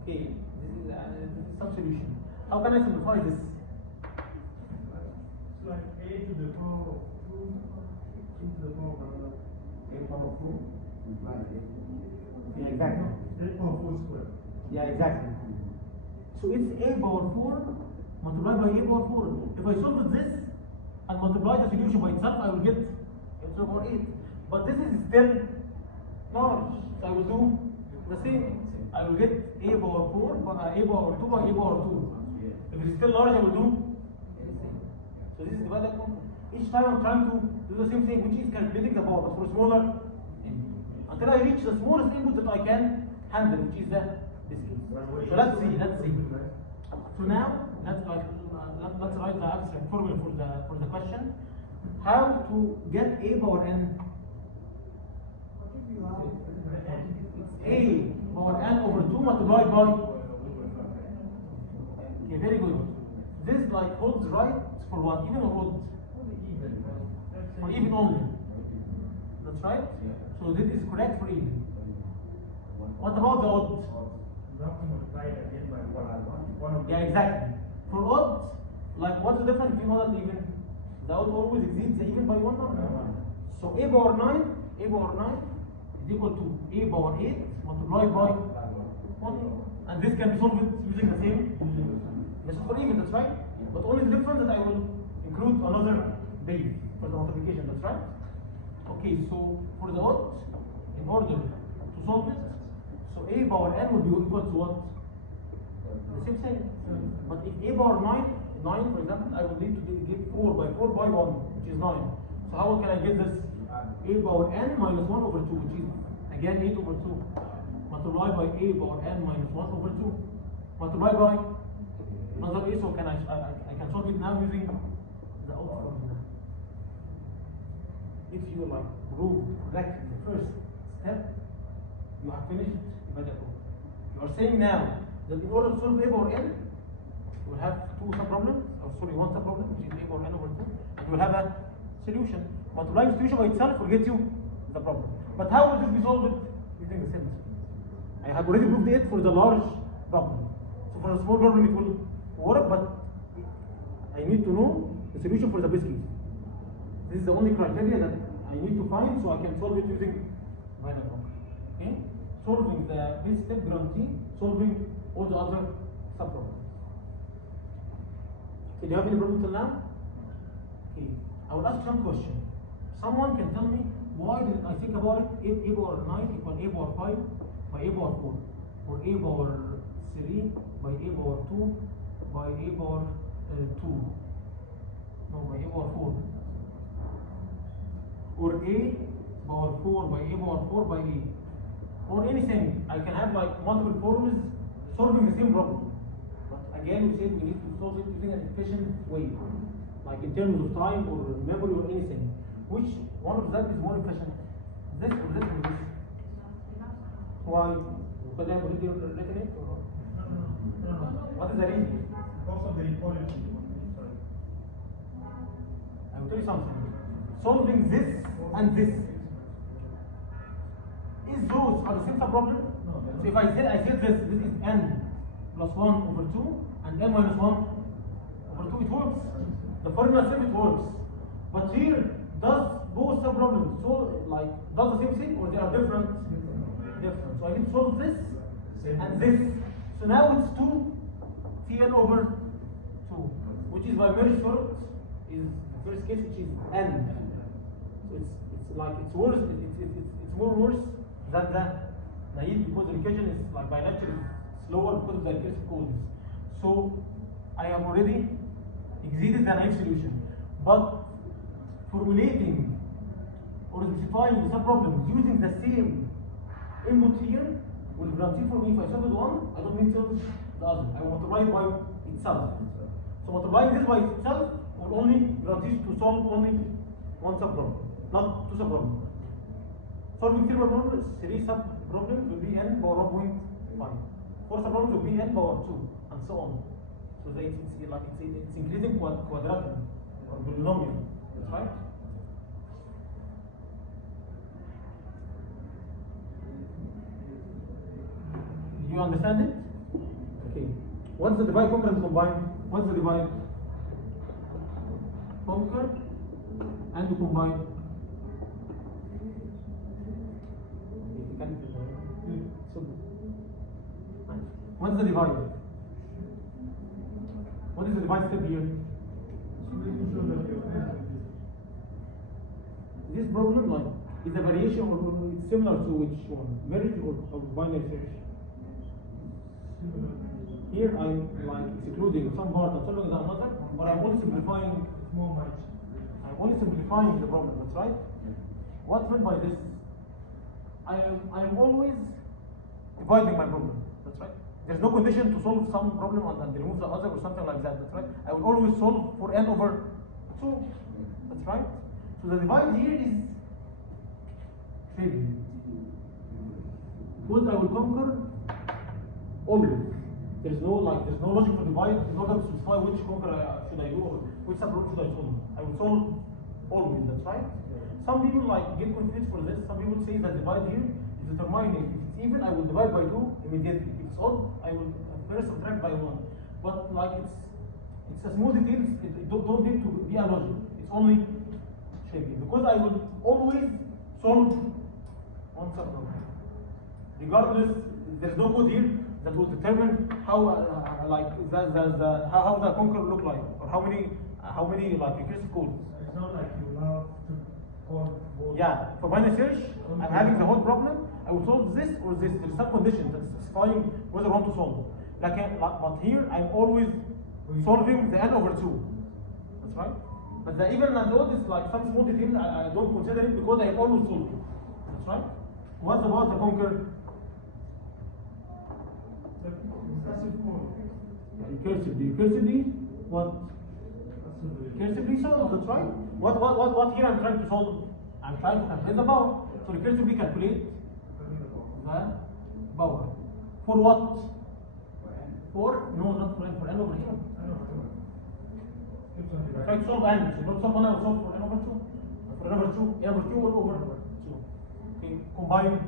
Okay, this is some solution. How can I simplify this? It's like 8 to the power of 2 into the power of another. 8 power 4 divided 8. Yeah, exactly. 8 power 4 squared. Yeah, exactly. So it's A power 4 multiplied by A power 4. If I solve this and multiply the solution by itself, I will get A to the power 8. But this is still large. So I will do the same. I will get A power 4 by A power 2 by A power 2. If it's still large, I will do. So this is divided. Each time I'm trying to do the same thing, which is calculating the power, but for smaller, until I reach the smallest input that I can handle, which is this case. So let's see. So now let's write the abstract formula for the question. How to get A power n? It's A power power n over 2 multiplied by. Okay, very good. This like holds right for what? Even or odd? For even only. That's right? So this is correct for even. What about the odd? You have to multiply it again by one of Yeah, exactly. For odd, like what's the difference between odd and even? The odd always exceeds the even by one number. So a power 9 is equal to a power 8 multiplied by 1. And this can be solved using the same method for even, that's right? But only the difference that I will include another base for the multiplication, that's right? Okay, so for the odd, in order to solve it, so a power n will be equal to what? The same thing. But if a power 9 for example, I will need to get 4 by 1, which is 9. So how can I get this? A power n minus 1 over 2, which is again 8 over 2. Multiplied by a power n minus 1 over 2. Multiplied by another a, so I can solve it now using the outer formula. If you like prove correctly the first step, you have finished divided by. You are saying now that in order to solve a power n, you will have two subproblems, or sorry, one subproblem, which is a power n over 2, and you will have a solution. Multiplying the solution by itself will get you the problem. But how will this be solved using the same method? I have already proved it for the large problem. So for the small problem it will work, but I need to know the solution for the base case. This is the only criteria that I need to find so I can solve it using divided by. Okay? Solving the base step guarantee, solving all the other subproblems. Okay, do you have any problem till now? Okay, I will ask some question. Someone can tell me why did I think about it? If a power 9 equal a power 5 by a power 4, or a power 3 by a power 2 by a power 2, no, by a power 4, or a power 4 by a power 4 by a, or anything. I can have like multiple formulas solving the same problem. But again, we said we need to solve it using an efficient way, like in terms of time or memory or anything. Which one of them is more efficient? This or this or this? Why? Because I have already written it? Or? What is the reason? Because of the equality on each side. I will tell you something. Solving this and this, is those are the same subproblem? No. So if I said this is n plus 1 over 2 and n minus 1 over 2, it works. The formula says it works. But here, does both subproblems does the same thing or they are different? Different. So I need to solve this and this. So now it's 2 Tn over 2, which is by merge sort is the first case, which is n. So it's worse. It's more worse than the naive, because the recursion is like by nature is slower because of the recursive codes. So I have already exceeded the naive solution, but formulating or specifying the subproblems using the same input here will guarantee for me if I solve one, I don't need to solve the other. I will multiply by itself. So multiplying this by itself will only guarantee to solve only one subproblem, not two subproblems. Solving 3 problems, 3 subproblems will be n power 1.5. 4 subproblems will be n power 2, and so on. So that it's increasing quadratic or polynomial. That's right? Do you understand it? Okay. What's the divide, conquer, and combine? What's the divide? Conquer and combine. So, what's the divide? What is the divide step here? Making sure that you have This problem is a variation or it's similar to which one? Merge or binary search? similar. Here I'm excluding some part and solving another, but I'm only simplifying. It's more much. I'm only simplifying the problem. That's right. What's meant by this? I am always dividing my problem. That's right. There's no condition to solve some problem and remove the other or something like that. That's right. I will always solve for n over 2. That's right. So the divide here is trivial. Because I will conquer Always. There's no logic for divide in order to specify which conquer should I do or which subgroup should I solve. I will solve always, that's right? Some people get confused for this. Some people say that divide here is determined. If it's even, I will divide by 2 immediately. If it's odd, I will first subtract by 1. But it's a small detail. It don't need to be a logic. It's only shaping. Because I will always solve one subgroup. Regardless, there's no code here that will determine how how the conquer look like, or how many recursive codes. It's not like you have to call both. Yeah, for binary search, I'm having the whole problem. I will solve this or this. There's some condition that's specifying whether I want to solve. But here I'm always solving the n over 2. That's right. But the even and odd is like some small detail. I don't consider it because I always solve it. That's right. What about the conquer? Recursively, what? Recursively solve, that's right. What here I'm trying to solve? I'm trying to calculate the power. So recursively calculate the power. For what? No, not for n, for n over 2. Try to solve n, so not solve 1, I will solve for n over 2. For n over 2, n over 2 or over 2. Okay, combine.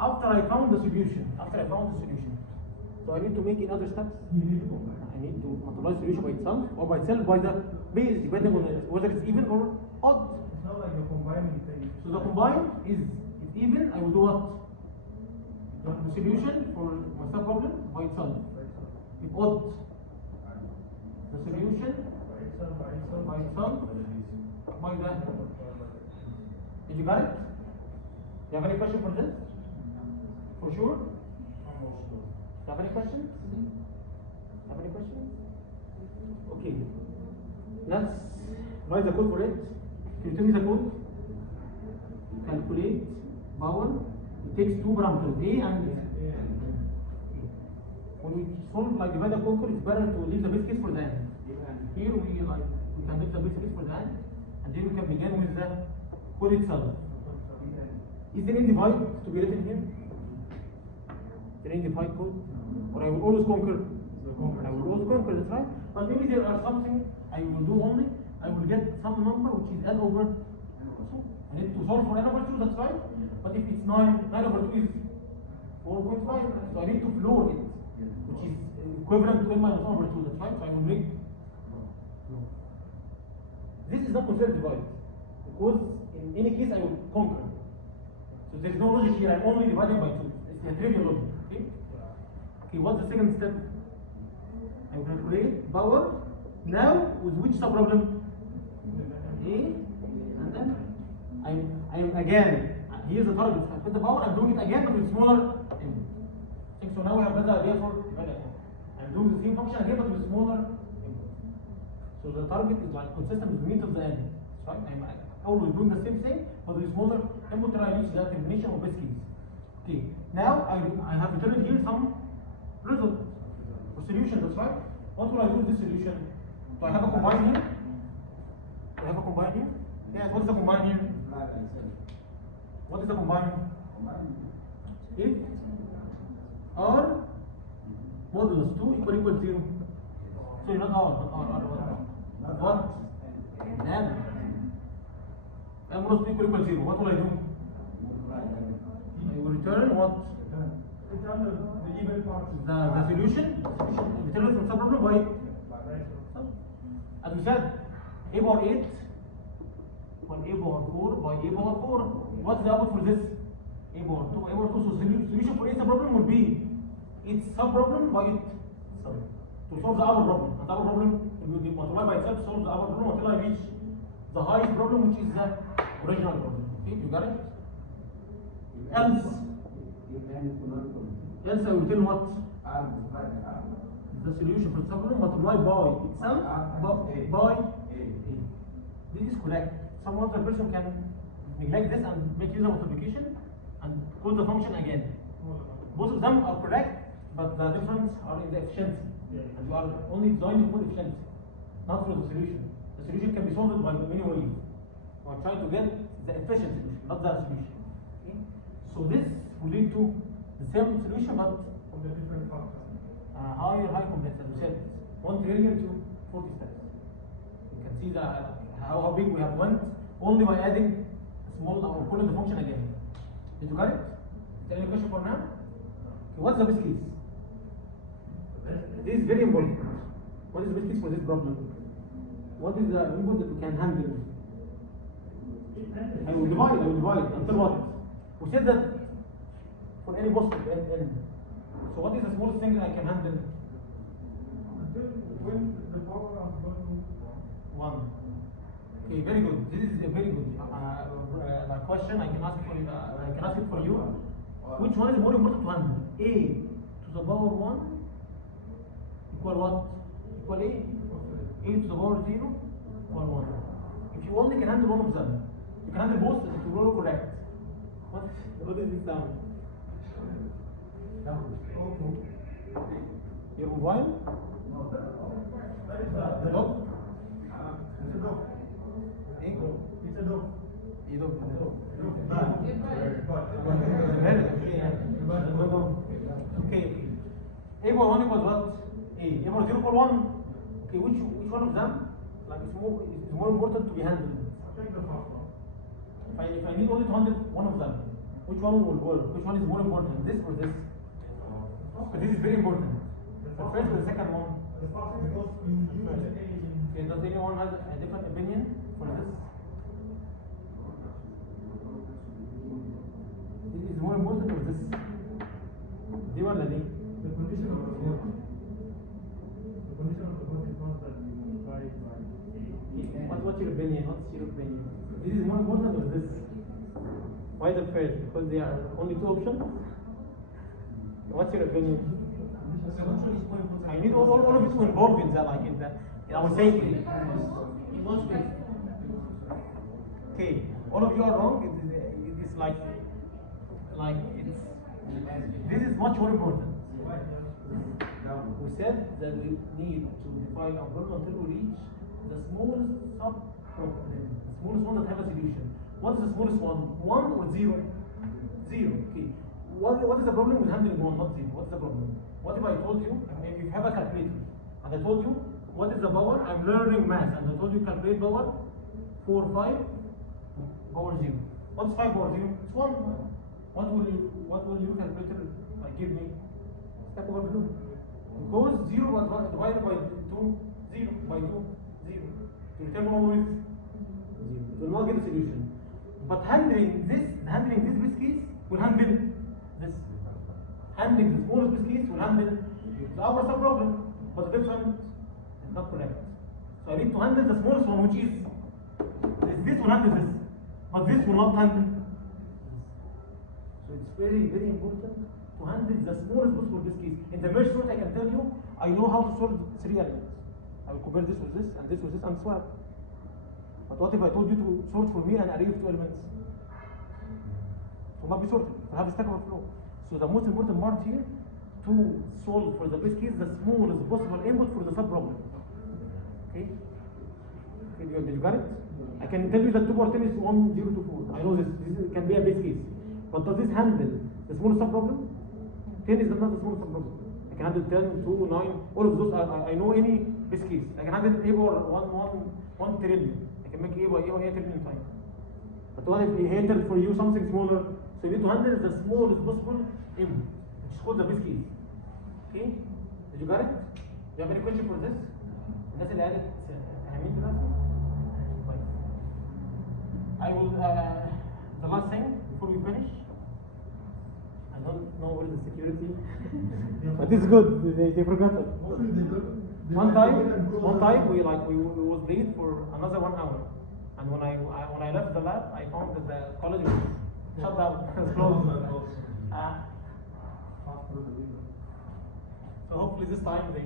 After I found the solution, so I need to make another steps. I need to multiply the solution by itself or by itself by the base, depending on whether it's even or odd. It's not like you're combining things. So the combine is even. I will do what? The solution for my sub problem by itself. If odd, the solution by itself by the. Did you got it? You have any question for this? For sure? You have any questions? Have any questions? Okay. Let's write the code for it. Can you tell me the code? Calculate power. It takes 2 parameters, A and B. When we solve divide and conquer, it's better to leave the base case for the end. Here we can leave the base case for the end, and then we can begin with the code itself. Is there any divide to be written here? Is there any divide code? Or I will always conquer? I will always conquer, that's right. But maybe there are something I will do only. I will get some number which is n over 2. I need to solve for n over 2, that's right. But if it's 9 over 2 is 4.5. So I need to floor it, which is equivalent to n minus 1 over 2, that's right. So I will make. This is not considered divide, because in any case I will conquer. So there is no logic here, I'm only dividing by 2. It's a trivial logic, okay? Okay, what's the second step? I will calculate power. Now, with which subproblem? A and then I'm again, here's the target. I put the power, I'm doing it again but with smaller input. So now we have better idea for divide. I'm doing the same function again but with smaller input. So the target is consistent with the mean of the end. Right? I'm always doing the same thing but with smaller input till I reach the termination of base case. Okay, now I have returned here some result or solution, that's right. What will I do with this solution? Do I have a combine here? Do I have a combine here? Yes, what is the combine here? What is the combine? If R modulus 2 equal 0. Sorry, not R. What? M modulus 2 equal 0. What will I do? I will return what? Return the even part. The solution. Return from subproblem by. As we said, a power 8 on a power 4 by a power 4. What's the output for this? A power 2, a power 2. So solution for a subproblem will be its subproblem by it. To solve the other problem. And the other problem will be multiplied by itself to solve the other problem until I reach the highest problem, which is the original problem. Okay, you got it? Else I will tell what? The solution for the subproblem multiplied by itself by A. This is correct. Some other person can neglect this and make use of multiplication and call the function again. Both of them are correct, but the difference are in the efficiency. And you are only designing for efficiency, not for the solution. The solution can be solved by many ways. We are trying to get the efficient solution, not the solution. Okay? So this will lead to the same solution but for the different functions. high complexity. We said 1 trillion to 40 steps. You can see that how big we have went only by adding small or calling the function again. Did you got it? Is there any question for now? Okay, what's the best case? This is very important. What is the best case for this problem? What is the input that we can handle? I will divide until what? We said that for any positive n. So what is the smallest thing I can handle? Until when the power of One. Okay, very good. This is a very good question. I can ask for you. I can ask it for you. Which one is more important to handle? A to the power 1 equal what? Equal A. A to the power 0 equal 1. If you only can handle one of them, you can handle both. It will all correct. What is this sound? Your mobile? That is The dog? It's a dog. Eh? It's a dog. You don't know. Okay. A by 1 equals what? A. A by 0 equals 1. Okay, which one of them? Like it's more important to be handled. Take the first one. If I need only to handle one of them, which one will work? Which one is more important? This or this? But this is very important. The first or the second one? The first because you use the A in. Okay, does anyone have a different opinion for this? This is more important or this? Do you want to The condition of the vote. The condition of the vote is not that you multiply by A. What's your opinion? What's your opinion? This is more important or this? Why the first? Because there are only two options? What's your opinion? I need all of you to involve in that, like in that. I was saying. Okay, all of you are wrong. It's like it's. This is much more important. We said that we need to define our problem until we reach the smallest sub-problem, the smallest one that have a solution. What is the smallest one? 1 or 0? 0. Okay. What is the problem with handling 1, not 0? What's the problem? What if I told you, if you have a calculator, and I told you, what is the power? I'm learning math, and I told you calculate power 4, 5, power 0. What's 5 power 0? It's 1. What will your calculator give me? Step overflow. Because 0 was divided by 2, 0, by 2, 0. To return always 0. It will not get a solution. But handling this best case will handle this. Handling the smallest best case will handle the upper sub problem, but the different is not correct. So I need to handle the smallest one, which is this will handle this, but this will not handle. So it's very, very important to handle the smallest possible best case. In the merge sort, I can tell you, I know how to sort 3 elements. I will compare this with this, and this with this, and swap. But what if I told you to sort for me an array of 2 elements? It will not be sorted. It will have a stack overflow. So the most important part here, to solve for the best case, the smallest possible input for the sub-problem. Okay? Okay, did you got it? I can tell you that 2 power 10 is 1, 0 to 4. I know this can be a base case. But does this handle the smallest sub-problem? 10 is not the smallest sub-problem. I can handle 10, 2, 9, all of those. I know any base case. I can handle A power 1 trillion. I can make A by A trillion times. But what if he entered for you something smaller? So you need to handle the smallest possible input, which is called the base case. Okay? Did you got it? Do you have any question for this? الناس اللي قالت همين دلوقتي؟ طيب. I will the last thing before we finish. I don't know where the security, but it's good. They forgot it. One time we was late for another 1 hour, and when I left the lab, I found that the college was shut down, closed. So hopefully this time they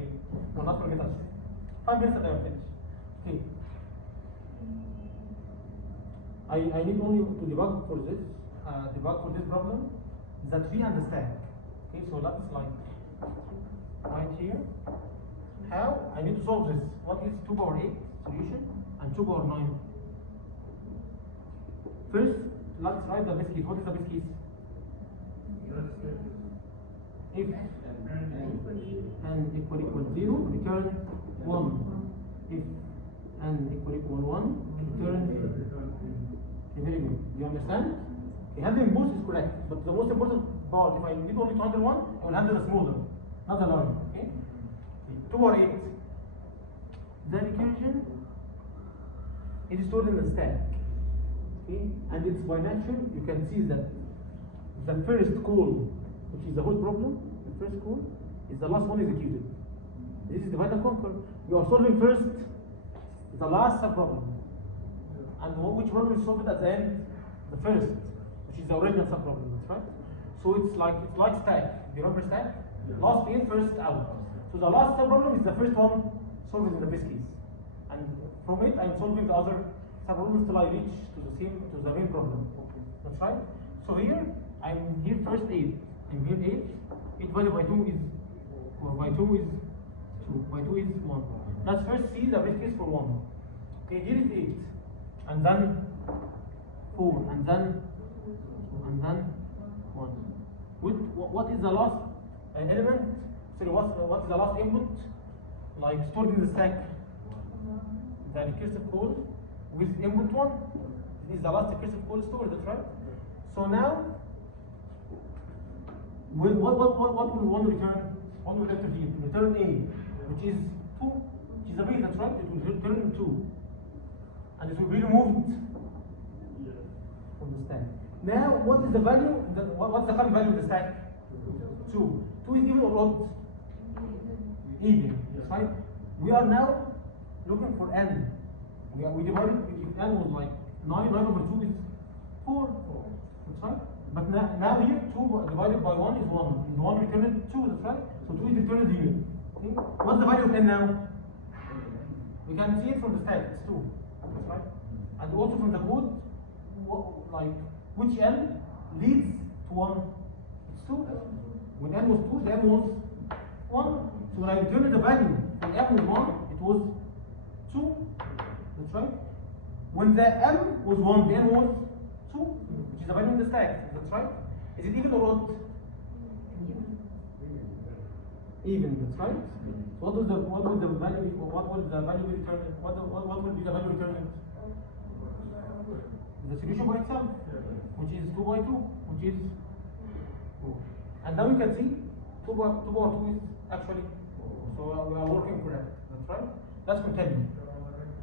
will not forget us. 5 minutes and I will finish. Okay. I need only to debug for this problem, the tree and the stack. Okay, so that's like right here. How I need to solve this? What is 2 power 8 solution and 2 power 9? First, let's write the base case. What is the base case? if n equal 0, return 1. If n equal 1, return 0. Okay, very good. You understand? Okay, handling both is correct, but the most important part, if I need only to handle one, I will handle the smaller, not the larger. Okay? 2 or 8. The recursion is stored in the stack. Okay? And it's by nature, you can see that the first call, which is the whole problem, the first call, is the last one executed. This is divide and conquer. You are solving first the last subproblem. And which problem is solved at the end? The first, which is the original subproblem, that's right? So it's like stack. Do you remember stack? Last in, first out. So the last subproblem is the first one solved in the base case. And from it I'm solving the other subproblems till I reach to the main problem. That's right? So here I'm here first 8. I'm here 8. 8 divided by 2 is, or by 2 is 2. By 2 is 1. Let's first see the base case for 1. Okay, here is 8. And then 4. And then 1. What is the last element? Sorry, what is the last input? Like stored in the stack. The recursive call with input 1. This is the last recursive call stored, that's right? So now, what will one return? One will return here. Return A, which is 2, which is a base, that's right? It will return 2. And it will be removed from the stack. Now, what is the value? What's the current value of the stack? 2. 2 is even or odd? Even. That's right? We are now looking for n. We divided, if n was like 9, 9 over 2 is 4. That's right? But now here, 2 divided by 1 is 1. And 1 returned 2, that's right? So 2 is returned here. Okay? What's the value of n now? We can see it from the stack, it's 2. That's right? And also from the code, like, which n leads to 1? It's 2. When n was 2, the m was 1. So when I returned the value, when m was 1, it was 2. That's right? When the m was 1, the n was 2, which is the value in the stack. That's right? Is it even or odd? Even, that's right? So what was the value? What will the value return? What will be the value returned? The solution by itself, which is 2 by 2, which is 2. And now you can see 2 by 2 is actually, so we are working correct. That's right? Let's continue.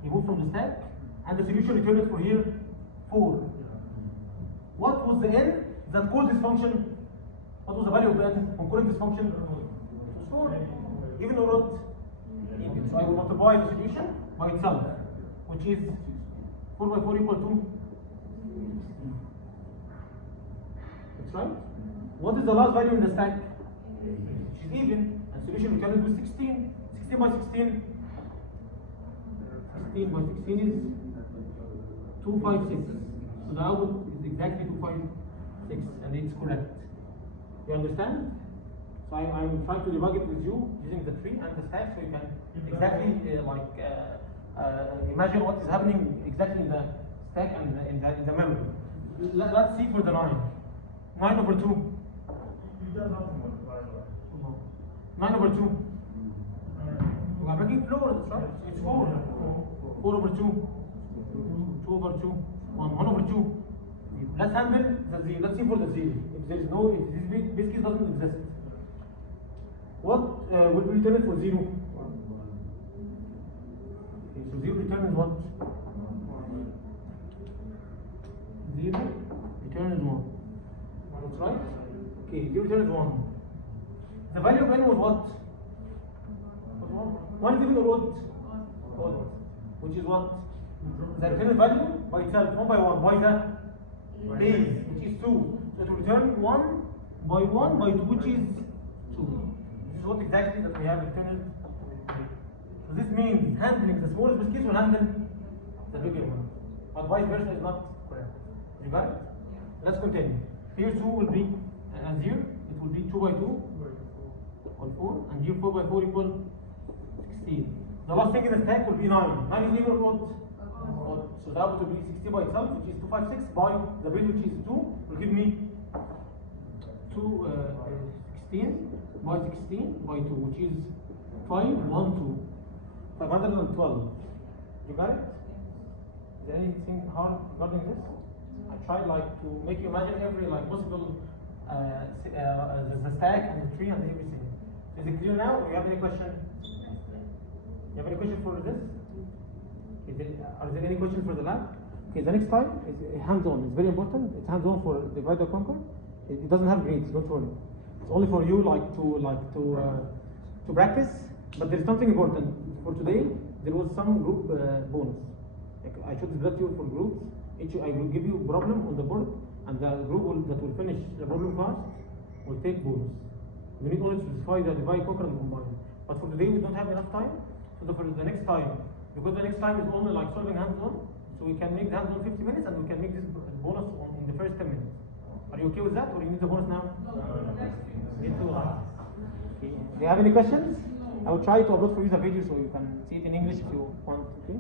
You move from the stack, and the solution returned for here 4. What was the n that called this function? What was the value of n on calling this function? 4. Even or not? Even. So I will multiply the solution by itself, which is 4 by 4 equal to. That's right. What is the last value in the stack? Which is even, and solution returned with 16. 16 by 16. 16 by 16 is 256. So the output is exactly 256, and it's correct. You understand? So I'm trying to debug it with you using the tree and the stack, so you can exactly imagine what is happening exactly in the stack and in the memory. Let's see for the 9. 9 over 2. You just have to multiply by 9 over 2. We are making floor, that's right? It's 4. 4 over 2. 2 over 2. 1 over 2. Let's handle the 0. Let's see for the 0. If there is no, if this case doesn't exist. What will be returned for 0? Okay, so 0 return is what? 0 return is 1. That's right? Okay, 0 return is 1. The value of n was what? 1 is even or odd? Odd. Which is what? The return value by itself, 1 by 1. Why is that? Base, which is 2. So it will return 1 by 1 by 2, which is 2. This is what exactly that we have returned. So this means handling the smallest base case will handle the bigger one. But vice versa is not correct. You got it? Let's continue. Here 2 will be as here, it will be 2 by 2 or 4, and here 4 by 4 equal 16. The last thing in the stack will be 9. 9 is even or odd? Odd. So the output will be 60 by itself, which is 256 by the base, which is 2, will give me 16 16 by 16 by 2, which is 512. 512. You got it? Is there anything hard regarding this? I tried like to make you imagine every like possible the stack and the tree and everything. Is it clear now? Or you have any question? You have any question for this? Are there any questions for the lab? Okay, the next time is hands-on. It's very important. It's hands-on for divide and conquer. It doesn't have grades. Don't worry. It's only for you to practice. But there's something important for today. There was some group bonus. Like I should split you for groups. I will give you a problem on the board, and the group that will finish the problem fast will take bonus. You need only to specify the divide, conquer, and combine. But for today we don't have enough time. So for the next time, because the next time is only like solving hands-on, so we can make the hands-on 50 minutes, and we can make this bonus in the first 10 minutes. Are you okay with that, or you need the bonus now? Need to. Okay. Do you have any questions? I will try to upload for you the video so you can see it in English if you want. Okay.